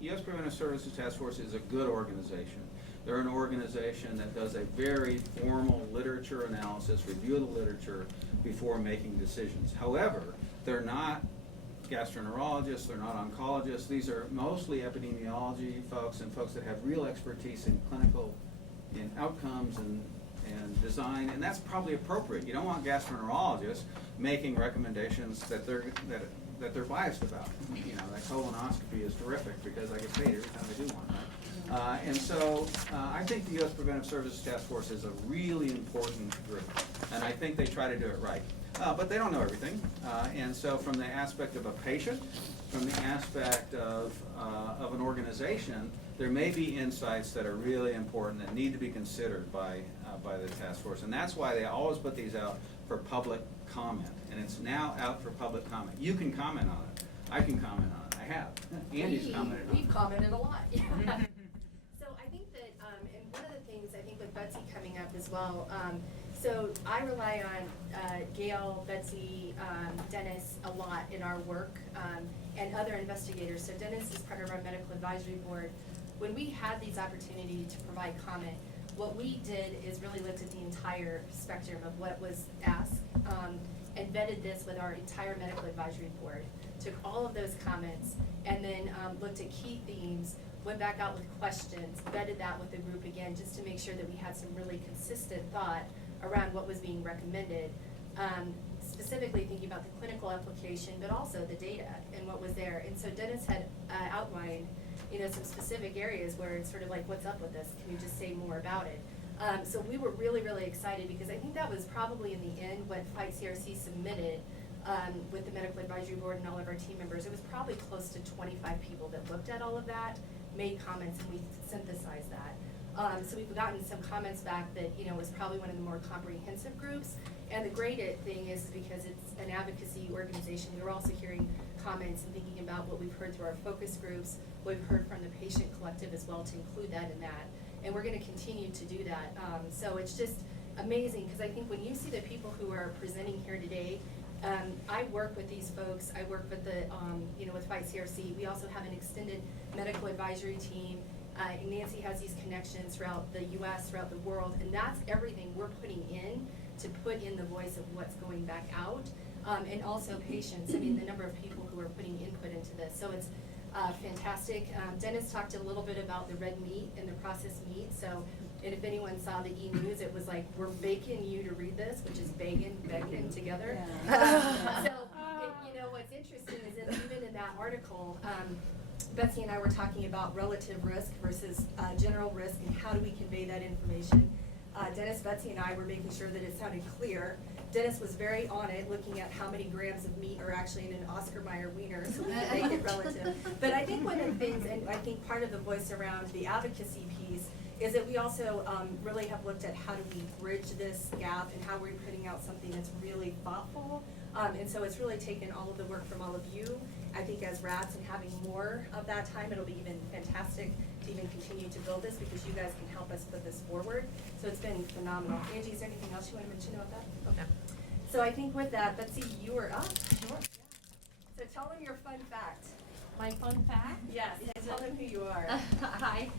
U.S. Preventive Services Task Force is a good organization. They're an organization that does a very formal literature analysis, review of the literature before making decisions. However, they're not gastroenterologists, they're not oncologists. These are mostly epidemiology folks and folks that have real expertise in clinical, in outcomes and and design, and that's probably appropriate. You don't want gastroenterologists making recommendations that they're biased about. You know, that colonoscopy is terrific because I get paid every time I do one, right? And so I think the U.S. Preventive Services Task Force is a really important group, and I think they try to do it right. But they don't know everything, and so from the aspect of a patient, from the aspect of an organization, there may be insights that are really important that need to be considered by the task force, and that's why they always put these out for public comment, and it's now out for public comment. You can comment on it. I can comment on it. I have. Andy's commented on it. We've commented a lot. So I think that, and one of the things I think with Betsy coming up as well, so I rely on Gail, Betsy, Dennis a lot in our work, and other investigators. So Dennis is part of our medical advisory board. When we had these opportunities to provide comment, what we did is really looked at the entire spectrum of what was asked, and vetted this with our entire medical advisory board. Took all of those comments and then looked at key themes, went back out with questions, vetted that with the group again, just to make sure that we had some really consistent thought around what was being recommended. Specifically thinking about the clinical application, but also the data and what was there. And so Dennis had outlined, you know, some specific areas where it's sort of like, what's up with this? Can you just say more about it? So we were really, really excited because I think that was probably in the end what Fight CRC submitted with the medical advisory board and all of our team members. It was probably close to 25 people that looked at all of that, made comments, and we synthesized that. So we've gotten some comments back that, you know, was probably one of the more comprehensive groups. And the great thing is because it's an advocacy organization, we were also hearing comments and thinking about what we've heard through our focus groups, what we've heard from the patient collective as well, to include that in that. And we're going to continue to do that. So it's just amazing because I think when you see the people who are presenting here today, I work with these folks. I work with the, you know, with Fight CRC. We also have an extended medical advisory team. Nancy has these connections throughout the U.S., throughout the world, and that's everything we're putting in to put in the voice of what's going back out, and also patients. I mean, the number of people who are putting input into this. So it's fantastic. Dennis talked a little bit about the red meat and the processed meat. So, and if anyone saw the e-news, it was like, we're begging you to read this, which is begging together. So, you know, what's interesting is that even in that article, Betsy and I were talking about relative risk versus general risk and how do we convey that information. Dennis, Betsy, and I were making sure that it sounded clear. Dennis was very on it, looking at how many grams of meat are actually in an Oscar Mayer wiener, so we can make it relative. But I think one of the things, and I think part of the voice around the advocacy piece, is that we also really have looked at how do we bridge this gap and how we're putting out something that's really thoughtful. And so it's really taken all of the work from all of you. I think as RATs and having more of that time, it'll be even fantastic to even continue to build this because you guys can help us put this forward. So it's been phenomenal. Angie, is there anything else you want to mention about that? Okay. So I think with that, Betsy, you are up. Sure. Yeah. So tell them your fun fact. My fun fact? Yes. Tell them who you are. Hi.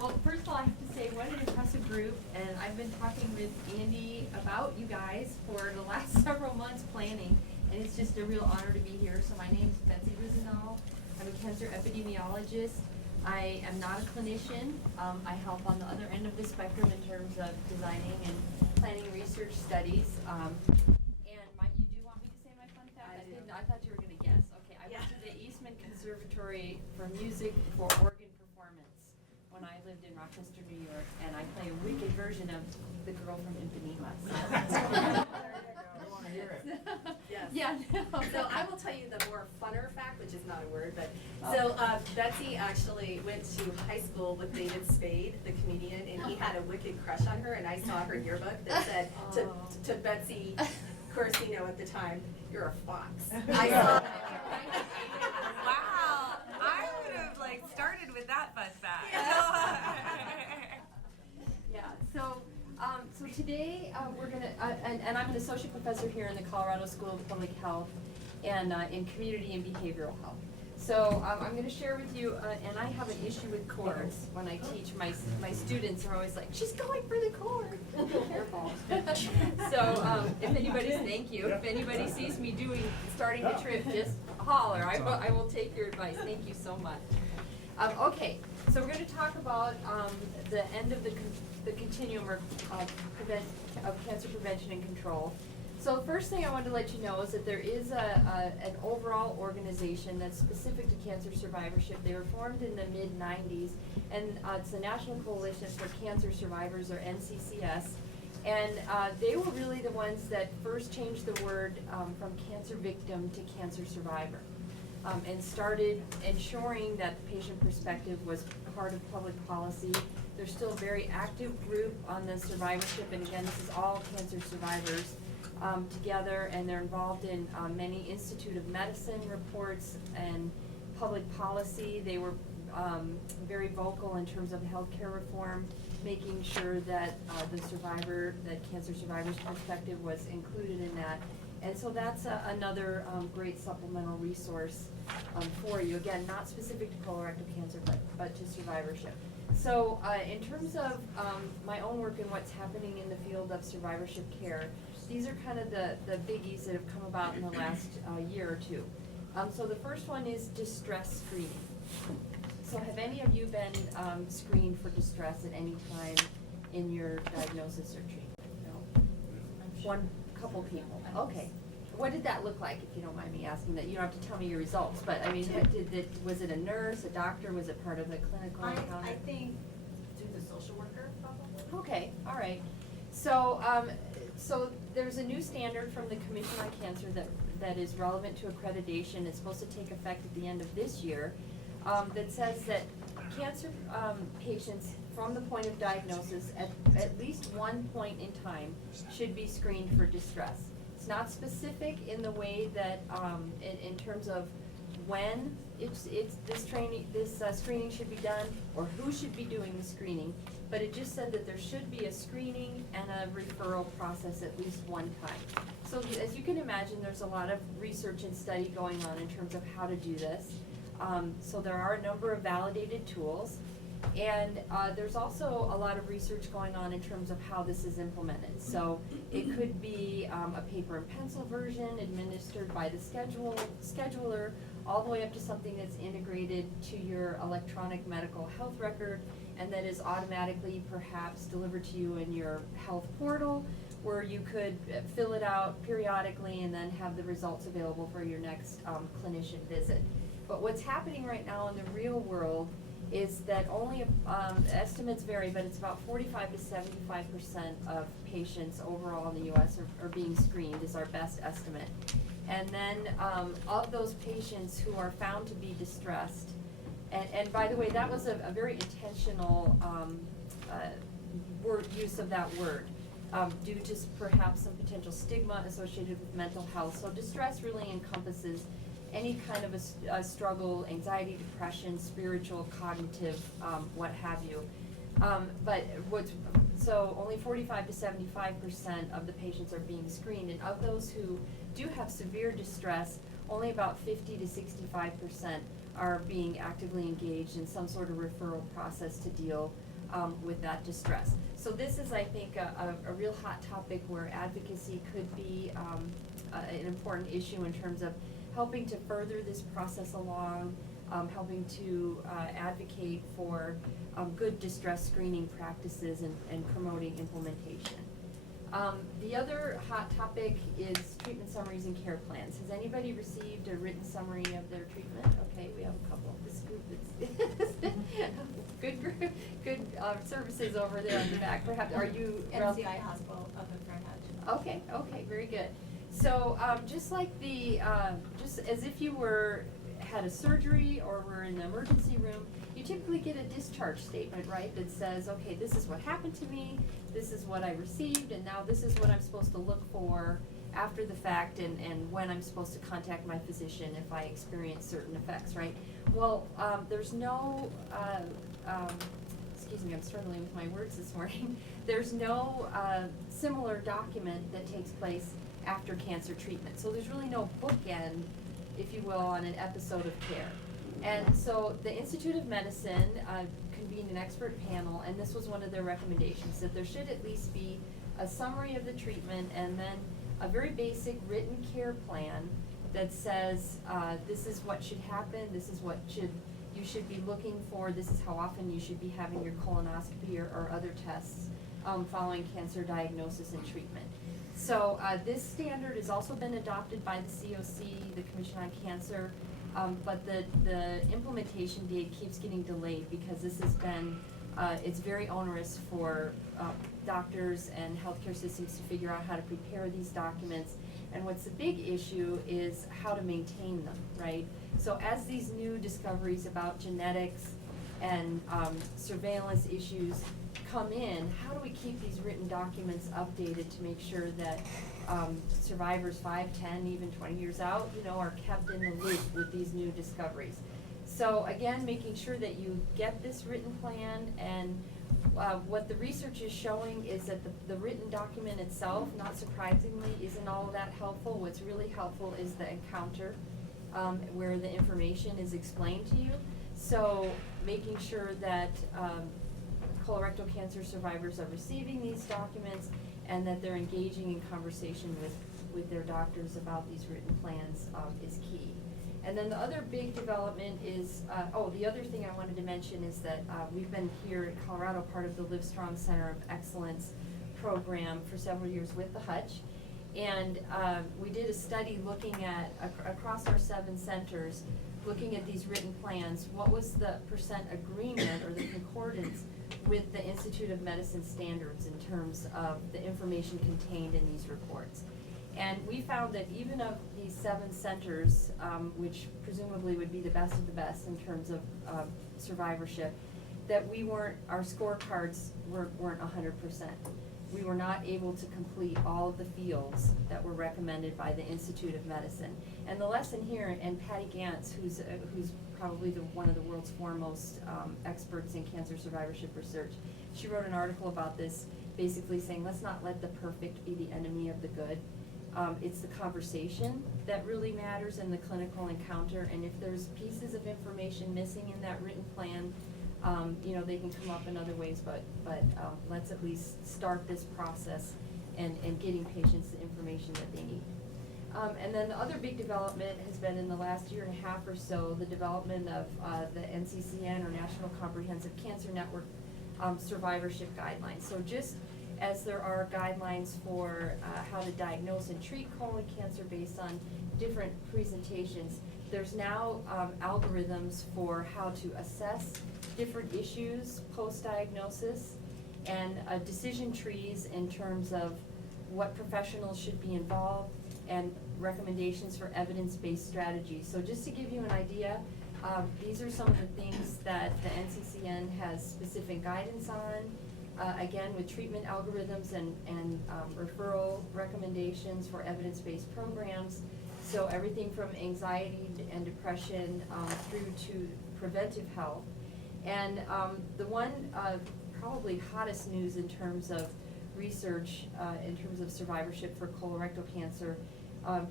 Well, first of all, I have to say, what an impressive group, and I've been talking with Andy about you guys for the last several months planning, and it's just a real honor to be here. So my name's Betsy Rizinal. I'm a cancer epidemiologist. I am not a clinician. I help on the other end of the spectrum in terms of designing and planning research studies. And you do want me to say my fun fact? I thought you were going to guess. Okay, I went to the Eastman Conservatory for Music for Organ Performance when I lived in Rochester, New York, and I play a wicked version of the girl from Ipanema. I want to hear it. Yes. Yeah. No. So I will tell you the more funner fact, which is not a word, but so Betsy actually went to high school with David Spade, the comedian, and he had a wicked crush on her. And I saw her yearbook that said to Betsy Carcinoma at the time, "You're a fox." I saw that. Wow, I would have started with that fun fact. Yeah. So today we're gonna, and I'm an associate professor here in the Colorado School of Public Health, and in community and behavioral health. So I'm going to share with you, and I have an issue with chords when I teach. My students are always like, "She's going for the chord." Careful. So if anybody, thank you. If anybody sees me starting the trip, just holler. I will take your advice. Thank you so much. Okay. So we're gonna talk about, the end of the continuum of cancer prevention and control. So the first thing I wanted to let you know is that there is an overall organization that's specific to cancer survivorship. They were formed in the mid-90s, and it's the National Coalition for Cancer Survivors, or NCCS. And they were really the ones that first changed the word from cancer victim to cancer survivor, and started ensuring that the patient perspective was part of public policy. They're still a very active group on the survivorship, and again, this is all cancer survivors together, and they're involved in many Institute of Medicine reports and public policy. They were very vocal in terms of healthcare reform, making sure that that cancer survivors' perspective was included in that. And so that's another great supplemental resource for you. Again, not specific to colorectal cancer, but to survivorship. So in terms of my own work and what's happening in the field of survivorship care, these are kind of the biggies that have come about in the last year or two. So the first one is distress screening. So have any of you been screened for distress at any time in your diagnosis or treatment? No? One couple people. Okay. What did that look like, if you don't mind me asking that? You don't have to tell me your results, but I mean, was it a nurse, a doctor, was it part of the clinical encounter? I think through the social worker, probably. Okay, all right. So, so there's a new standard from the Commission on Cancer that is relevant to accreditation. It's supposed to take effect at the end of this year. That says that cancer patients from the point of diagnosis at least one point in time should be screened for distress. It's not specific in the way that in terms of when this screening should be done or who should be doing the screening, but it just said that there should be a screening and a referral process at least one time. So as you can imagine, there's a lot of research and study going on in terms of how to do this. So there are a number of validated tools, and there's also a lot of research going on in terms of how this is implemented. So it could be a paper and pencil version administered by the scheduler, all the way up to something that's integrated to your electronic medical health record, and that is automatically perhaps delivered to you in your health portal, where you could fill it out periodically and then have the results available for your next clinician visit. But what's happening right now in the real world is that only, estimates vary, but it's about 45 to 75% of patients overall in the US are being screened, is our best estimate. And then of those patients who are found to be distressed, and by the way, that was a very intentional use of that word, due to perhaps some potential stigma associated with mental health. So distress really encompasses any kind of a struggle, anxiety, depression, spiritual, cognitive, what have you. So only 45 to 75% of the patients are being screened, and of those who do have severe distress, only about 50 to 65% are being actively engaged in some sort of referral process to deal with that distress. So this is, I think, a real hot topic where advocacy could be an important issue in terms of helping to further this process along, helping to advocate for good distress screening practices and promoting implementation. The other hot topic is treatment summaries and care plans. Has anybody received a written summary of their treatment? Okay, we have a couple. This group is good group, good services over there in the back. Perhaps, are you? MCI Hospital up in Fairhatch. Okay, very good. So just like just as if you had a surgery or were in the emergency room, you typically get a discharge statement, right, that says, okay, this is what happened to me, this is what I received, and now this is what I'm supposed to look for after the fact, and when I'm supposed to contact my physician if I experience certain effects, right? Well, there's no, excuse me, I'm struggling with my words this morning. There's no similar document that takes place after cancer treatment. So there's really no bookend, if you will, on an episode of care. And so the Institute of Medicine convened an expert panel, and this was one of their recommendations, that there should at least be a summary of the treatment and then a very basic written care plan that says this is what should happen, this is what you you should be looking for, this is how often you should be having your colonoscopy or other tests following cancer diagnosis and treatment. So this standard has also been adopted by the COC, the Commission on Cancer, but the implementation date keeps getting delayed because this has been, it's very onerous for doctors and healthcare systems to figure out how to prepare these documents. And what's the big issue is how to maintain them, right? So as these new discoveries about genetics and surveillance issues come in, how do we keep these written documents updated to make sure that survivors 5, 10, even 20 years out, you know, are kept in the loop with these new discoveries? So again, making sure that you get this written plan, and what the research is showing is that the written document itself, not surprisingly, isn't all that helpful. What's really helpful is the encounter, where the information is explained to you. So making sure that colorectal cancer survivors are receiving these documents and that they're engaging in conversation with their doctors about these written plans is key. And then the other big development is, the other thing I wanted to mention is that we've been here in Colorado part of the Livestrong Center of Excellence program for several years with the Hutch. And we did a study looking at, across our 7 centers, looking at these written plans, what was the percent agreement or the concordance with the Institute of Medicine standards in terms of the information contained in these reports. And we found that even of these 7 centers, which presumably would be the best of the best in terms of survivorship, that our scorecards weren't 100%. We were not able to complete all of the fields that were recommended by the Institute of Medicine. And the lesson here, and Patty Gantz, who's probably one of the world's foremost experts in cancer survivorship research, she wrote an article about this, basically saying, let's not let the perfect be the enemy of the good. It's the conversation that really matters in the clinical encounter, and if there's pieces of information missing in that written plan, you know, they can come up in other ways, but let's at least start this process and getting patients the information that they need. And then the other big development has been in the last year and a half or so, the development of the NCCN, or National Comprehensive Cancer Network, survivorship guidelines. So just as there are guidelines for how to diagnose and treat colon cancer based on different presentations, there's now algorithms for how to assess different issues post-diagnosis, and decision trees in terms of what professionals should be involved, and recommendations for evidence-based strategies. So just to give you an idea, these are some of the things that the NCCN has specific guidance on, again with treatment algorithms and referral recommendations for evidence-based programs. So everything from anxiety and depression through to preventive health. And the one probably hottest news in terms of research, in terms of survivorship for colorectal cancer,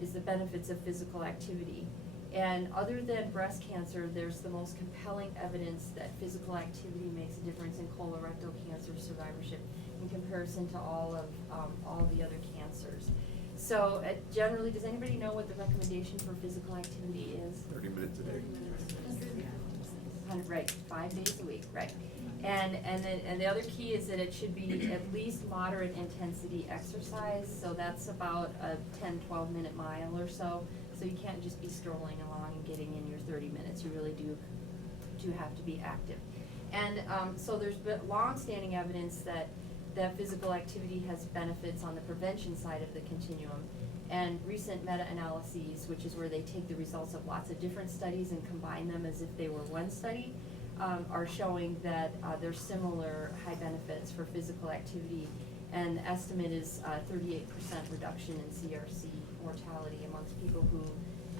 is the benefits of physical activity. And other than breast cancer, there's the most compelling evidence that physical activity makes a difference in colorectal cancer survivorship in comparison to all the other cancers. So generally, does anybody know what the recommendation for physical activity is? 30 minutes a day. 100, right, 5 days a week, right. And the other key is that it should be at least moderate intensity exercise, so that's about a 10-12 minute mile or so. So you can't just be strolling along and getting in your 30 minutes, you really do have to be active. And so there's been long-standing evidence that physical activity has benefits on the prevention side of the continuum. And recent meta-analyses, which is where they take the results of lots of different studies and combine them as if they were one study, are showing that there's similar high benefits for physical activity. And the estimate is 38% reduction in CRC mortality amongst people who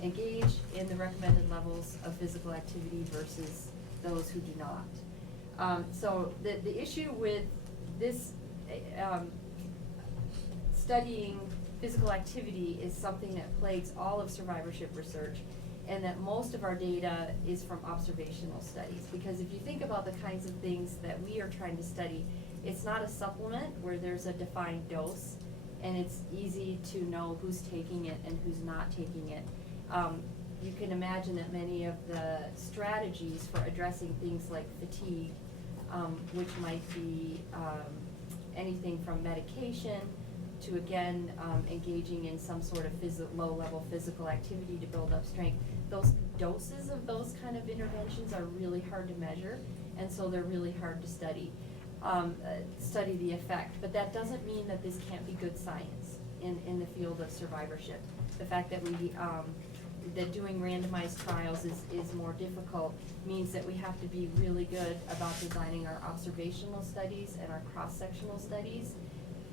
engage in the recommended levels of physical activity versus those who do not. So the issue with this studying physical activity is something that plagues all of survivorship research, and that most of our data is from observational studies. Because if you think about the kinds of things that we are trying to study, it's not a supplement where there's a defined dose, and it's easy to know who's taking it and who's not taking it. you can imagine that many of the strategies for addressing things like fatigue, which might be anything from medication to, again, engaging in some sort of low-level physical activity to build up strength. Those doses of those kind of interventions are really hard to measure, and so they're really hard to study the effect. But that doesn't mean that this can't be good science in the field of survivorship. The fact that that doing randomized trials is more difficult means that we have to be really good about designing our observational studies and our cross-sectional studies.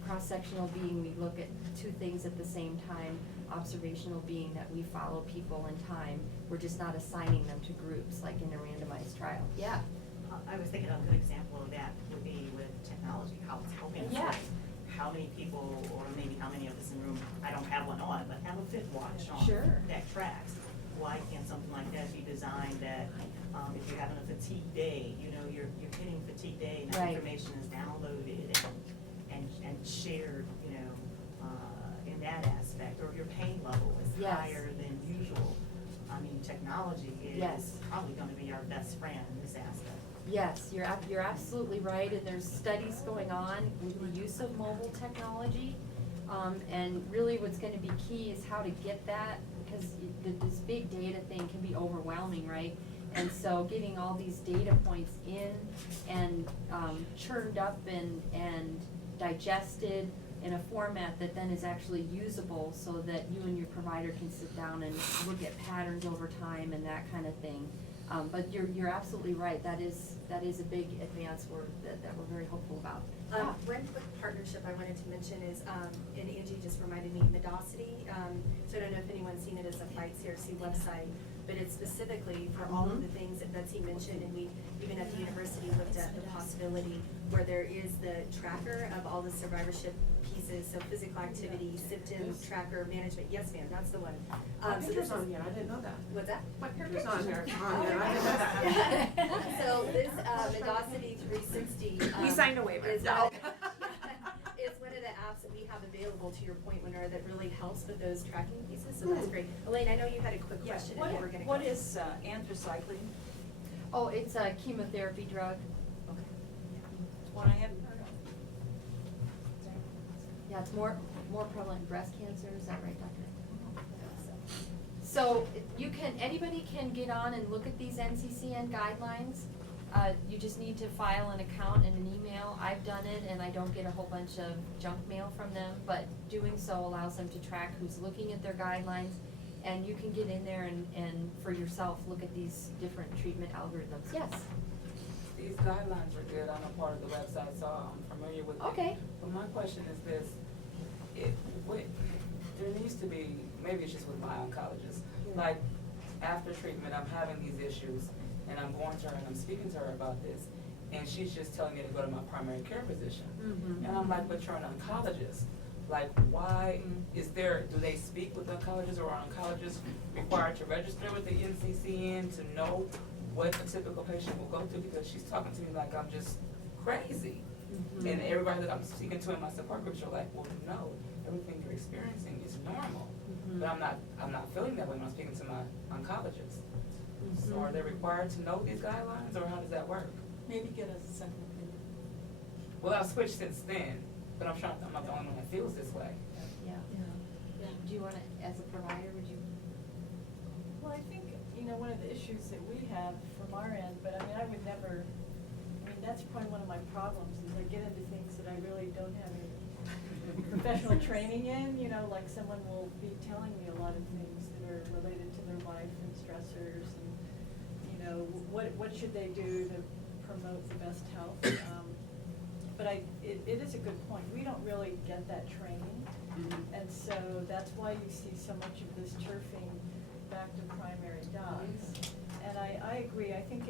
Cross-sectional being we look at two things at the same time, observational being that we follow people in time. We're just not assigning them to groups like in a randomized trial. Yeah. I was thinking a good example of that would be with technology, how it's helping us. Yeah. Like, how many people, or maybe how many of us in the room, I don't have one on, but have a Fit Watch on Sure. that tracks. Why can't something like that be designed that, if you're having a fatigue day, you know, you're hitting fatigue day and that Right. information is downloaded and shared, you know, in that aspect, or your pain level is Yes. higher than usual. I mean, technology is Yes. probably gonna be our best friend in this aspect. Yes, you're absolutely right, and there's studies going on with the use of mobile technology. And really what's gonna be key is how to get that, because this big data thing can be overwhelming, right? And so getting all these data points in and churned up and digested in a format that then is actually usable so that you and your provider can sit down and look at patterns over time and that kind of thing. But you're absolutely right, that is a big advance that we're very hopeful about. One quick partnership I wanted to mention is, and Angie just reminded me, Medosity. So I don't know if anyone's seen it as a Fight CRC website, but it's specifically for all of the things that Betsy mentioned, and we, even at the university, looked at the possibility where there is the tracker of all the survivorship pieces, so physical activity, symptom tracker, management. Yes, ma'am, that's the one. My So picture's this on is- here, I didn't know that. What's that? My picture's on there, I didn't know that. So this Medosity 360. We signed a waiver. Is No. it's one of the apps that we have available, to your point, Winora, that really helps with those tracking pieces, so that's great. Elaine, I know you had a quick question and you were gonna go. What is anthracycline? Oh, it's a chemotherapy drug. Okay. One I hadn't heard of. Yeah, it's more prevalent in breast cancer, is that right, Doctor? So anybody can get on and look at these NCCN guidelines. You just need to file an account and an email. I've done it and I don't get a whole bunch of junk mail from them, but doing so allows them to track who's looking at their guidelines. And you can get in there and for yourself, look at these different treatment algorithms. Yes? These guidelines are good, I'm a part of the website, so I'm familiar with it. Okay. But my question is this, there needs to be, maybe it's just with my oncologist, like, after treatment, I'm having these issues, and I'm going to her and I'm speaking to her about this, and she's just telling me to go to my primary care physician. Mm-hmm. And I'm like, but you're an oncologist. Like, why do they speak with oncologists, or are oncologists required to register with the NCCN to know what a typical patient will go through? Because she's talking to me like I'm just crazy. Mm-hmm. And everybody that I'm speaking to in my support groups are like, well, no, everything you're experiencing is normal. Mm-hmm. But I'm not feeling that way when I'm speaking to my oncologist. So Mm-hmm. are they required to know these guidelines, or how does that work? Maybe get a second opinion. Well, I've switched since then, but I'm not the only one that feels this way. Yeah. Do you wanna, as a provider, would you? Well, I think, one of the issues that we have from our end, but I would never, that's probably one of my problems, is I get into things that I really don't have any professional training in, like someone will be telling me a lot of things that are related to their life and stressors and, what should they do to promote the best health. But it is a good point. We don't really get that training. And so that's why you see so much of this turfing back to primary docs. And I agree, I think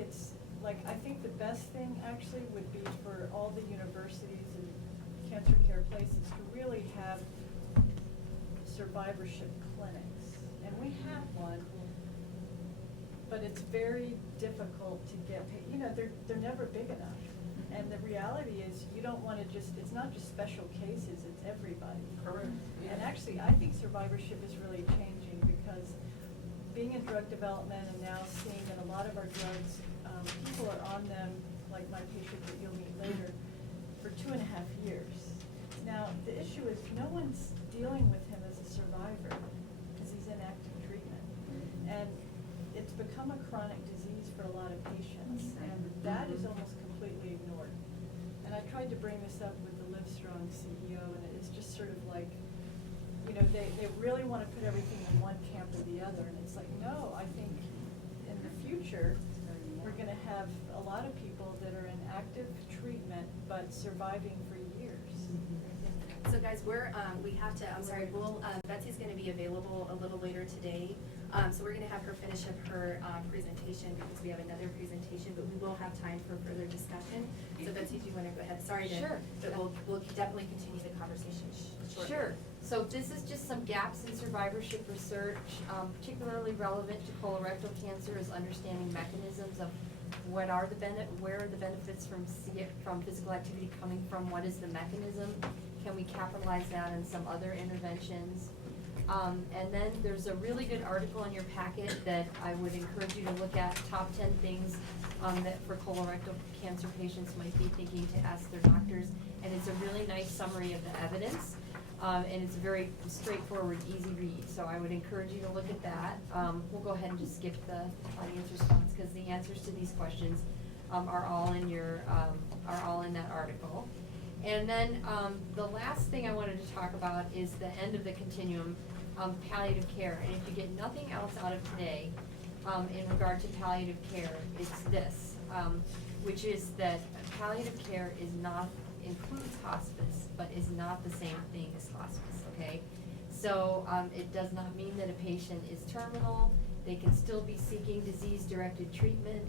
I think the best thing actually would be for all the universities and cancer care places to really have survivorship clinics. And we have one, but it's very difficult to get, they're never big enough. And the reality is, you don't want to it's not just special cases, it's everybody. Correct. And actually, I think survivorship is really changing because being in drug development and now seeing that a lot of our drugs, people are on them, like my patient that you'll meet later, for 2.5 years. Now, the issue is no one's dealing with him as a survivor because he's in active treatment. And it's become a chronic disease for a lot of patients, and that is almost completely ignored. And I tried to bring this up with the Livestrong CEO, and it's just sort of like, you know, they really want to put everything in one camp or the other, and it's like, no, I think in the future, we're gonna have a lot of people that are in active treatment, but surviving for years. So guys, we have to, I'm sorry, Betsy's gonna be available a little later today. So we're gonna have her finish up her presentation because we have another presentation, but we will have time for further discussion. So Betsy, if you wanna go ahead, sorry to, Sure. but we'll definitely continue the conversation shortly. Sure. So this is just some gaps in survivorship research, particularly relevant to colorectal cancer is understanding mechanisms of where are the benefits from physical activity coming from, what is the mechanism, can we capitalize that on some other interventions? And then there's a really good article in your packet that I would encourage you to look at, top 10 things that for colorectal cancer patients might be thinking to ask their doctors. And it's a really nice summary of the evidence. And it's a very straightforward, easy read. So I would encourage you to look at that. We'll go ahead and just skip the audience response because the answers to these questions are all in that article. And then the last thing I wanted to talk about is the end of the continuum, palliative care. And if you get nothing else out of today in regard to palliative care, it's this, which is that palliative care includes hospice, but is not the same thing as hospice, okay? So it does not mean that a patient is terminal. They can still be seeking disease-directed treatment.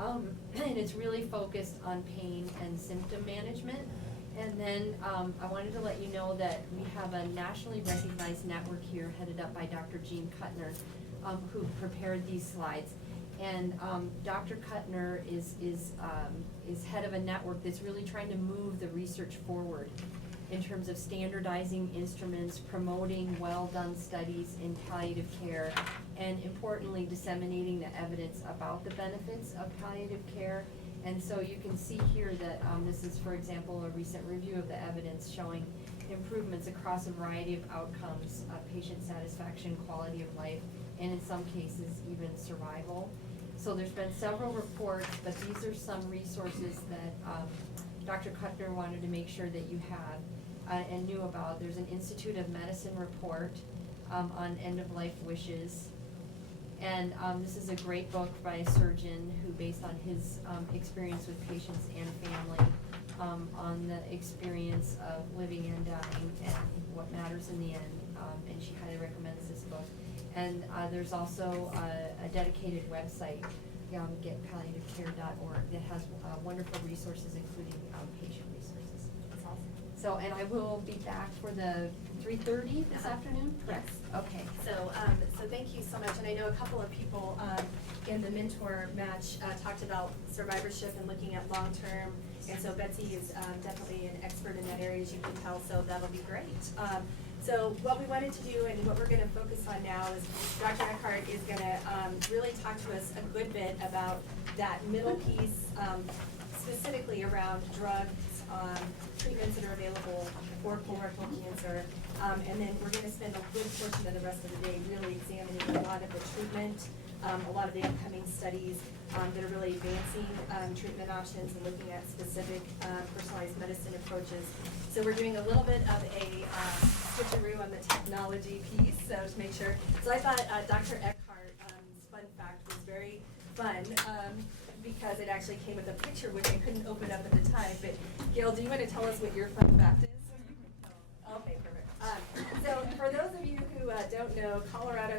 And it's really focused on pain and symptom management. And then I wanted to let you know that we have a nationally recognized network here headed up by Dr. Jean Kuttner, who prepared these slides. And Dr. Kuttner is head of a network that's really trying to move the research forward in terms of standardizing instruments, promoting well-done studies in palliative care, and importantly, disseminating the evidence about the benefits of palliative care. And so you can see here that this is, for example, a recent review of the evidence showing improvements across a variety of outcomes, patient satisfaction, quality of life, and in some cases, even survival. So there's been several reports, but these are some resources that Dr. Kuttner wanted to make sure that you had and knew about. There's an Institute of Medicine report on end-of-life wishes. And this is a great book by a surgeon who, based on his experience with patients and family, on the experience of living and dying and what matters in the end. And she highly recommends this book. And there's also a dedicated website, getpalliativecare.org, that has wonderful resources, including patient resources. That's awesome. So, and I will be back for the 3:30 this afternoon? Yes. Okay. So thank you so much. And I know a couple of people in the mentor match talked about survivorship and looking at long-term. And so Betsy is definitely an expert in that area, as you can tell, so that'll be great. So what we wanted to do and what we're gonna focus on now is Dr. Eckhart is gonna really talk to us a good bit about that middle piece, specifically around drugs, treatments that are available for colorectal cancer. And then we're gonna spend a good portion of the rest of the day really examining a lot of the treatment, a lot of the upcoming studies that are really advancing treatment options and looking at specific personalized medicine approaches. So we're doing a little bit of a switcheroo on the technology piece, so to make sure. So I thought Dr. Eckhart's fun fact was very fun because it actually came with a picture which I couldn't open up at the time. But Gail, do you want to tell us what your fun fact is? Okay, perfect. So for those of you who don't know, Colorado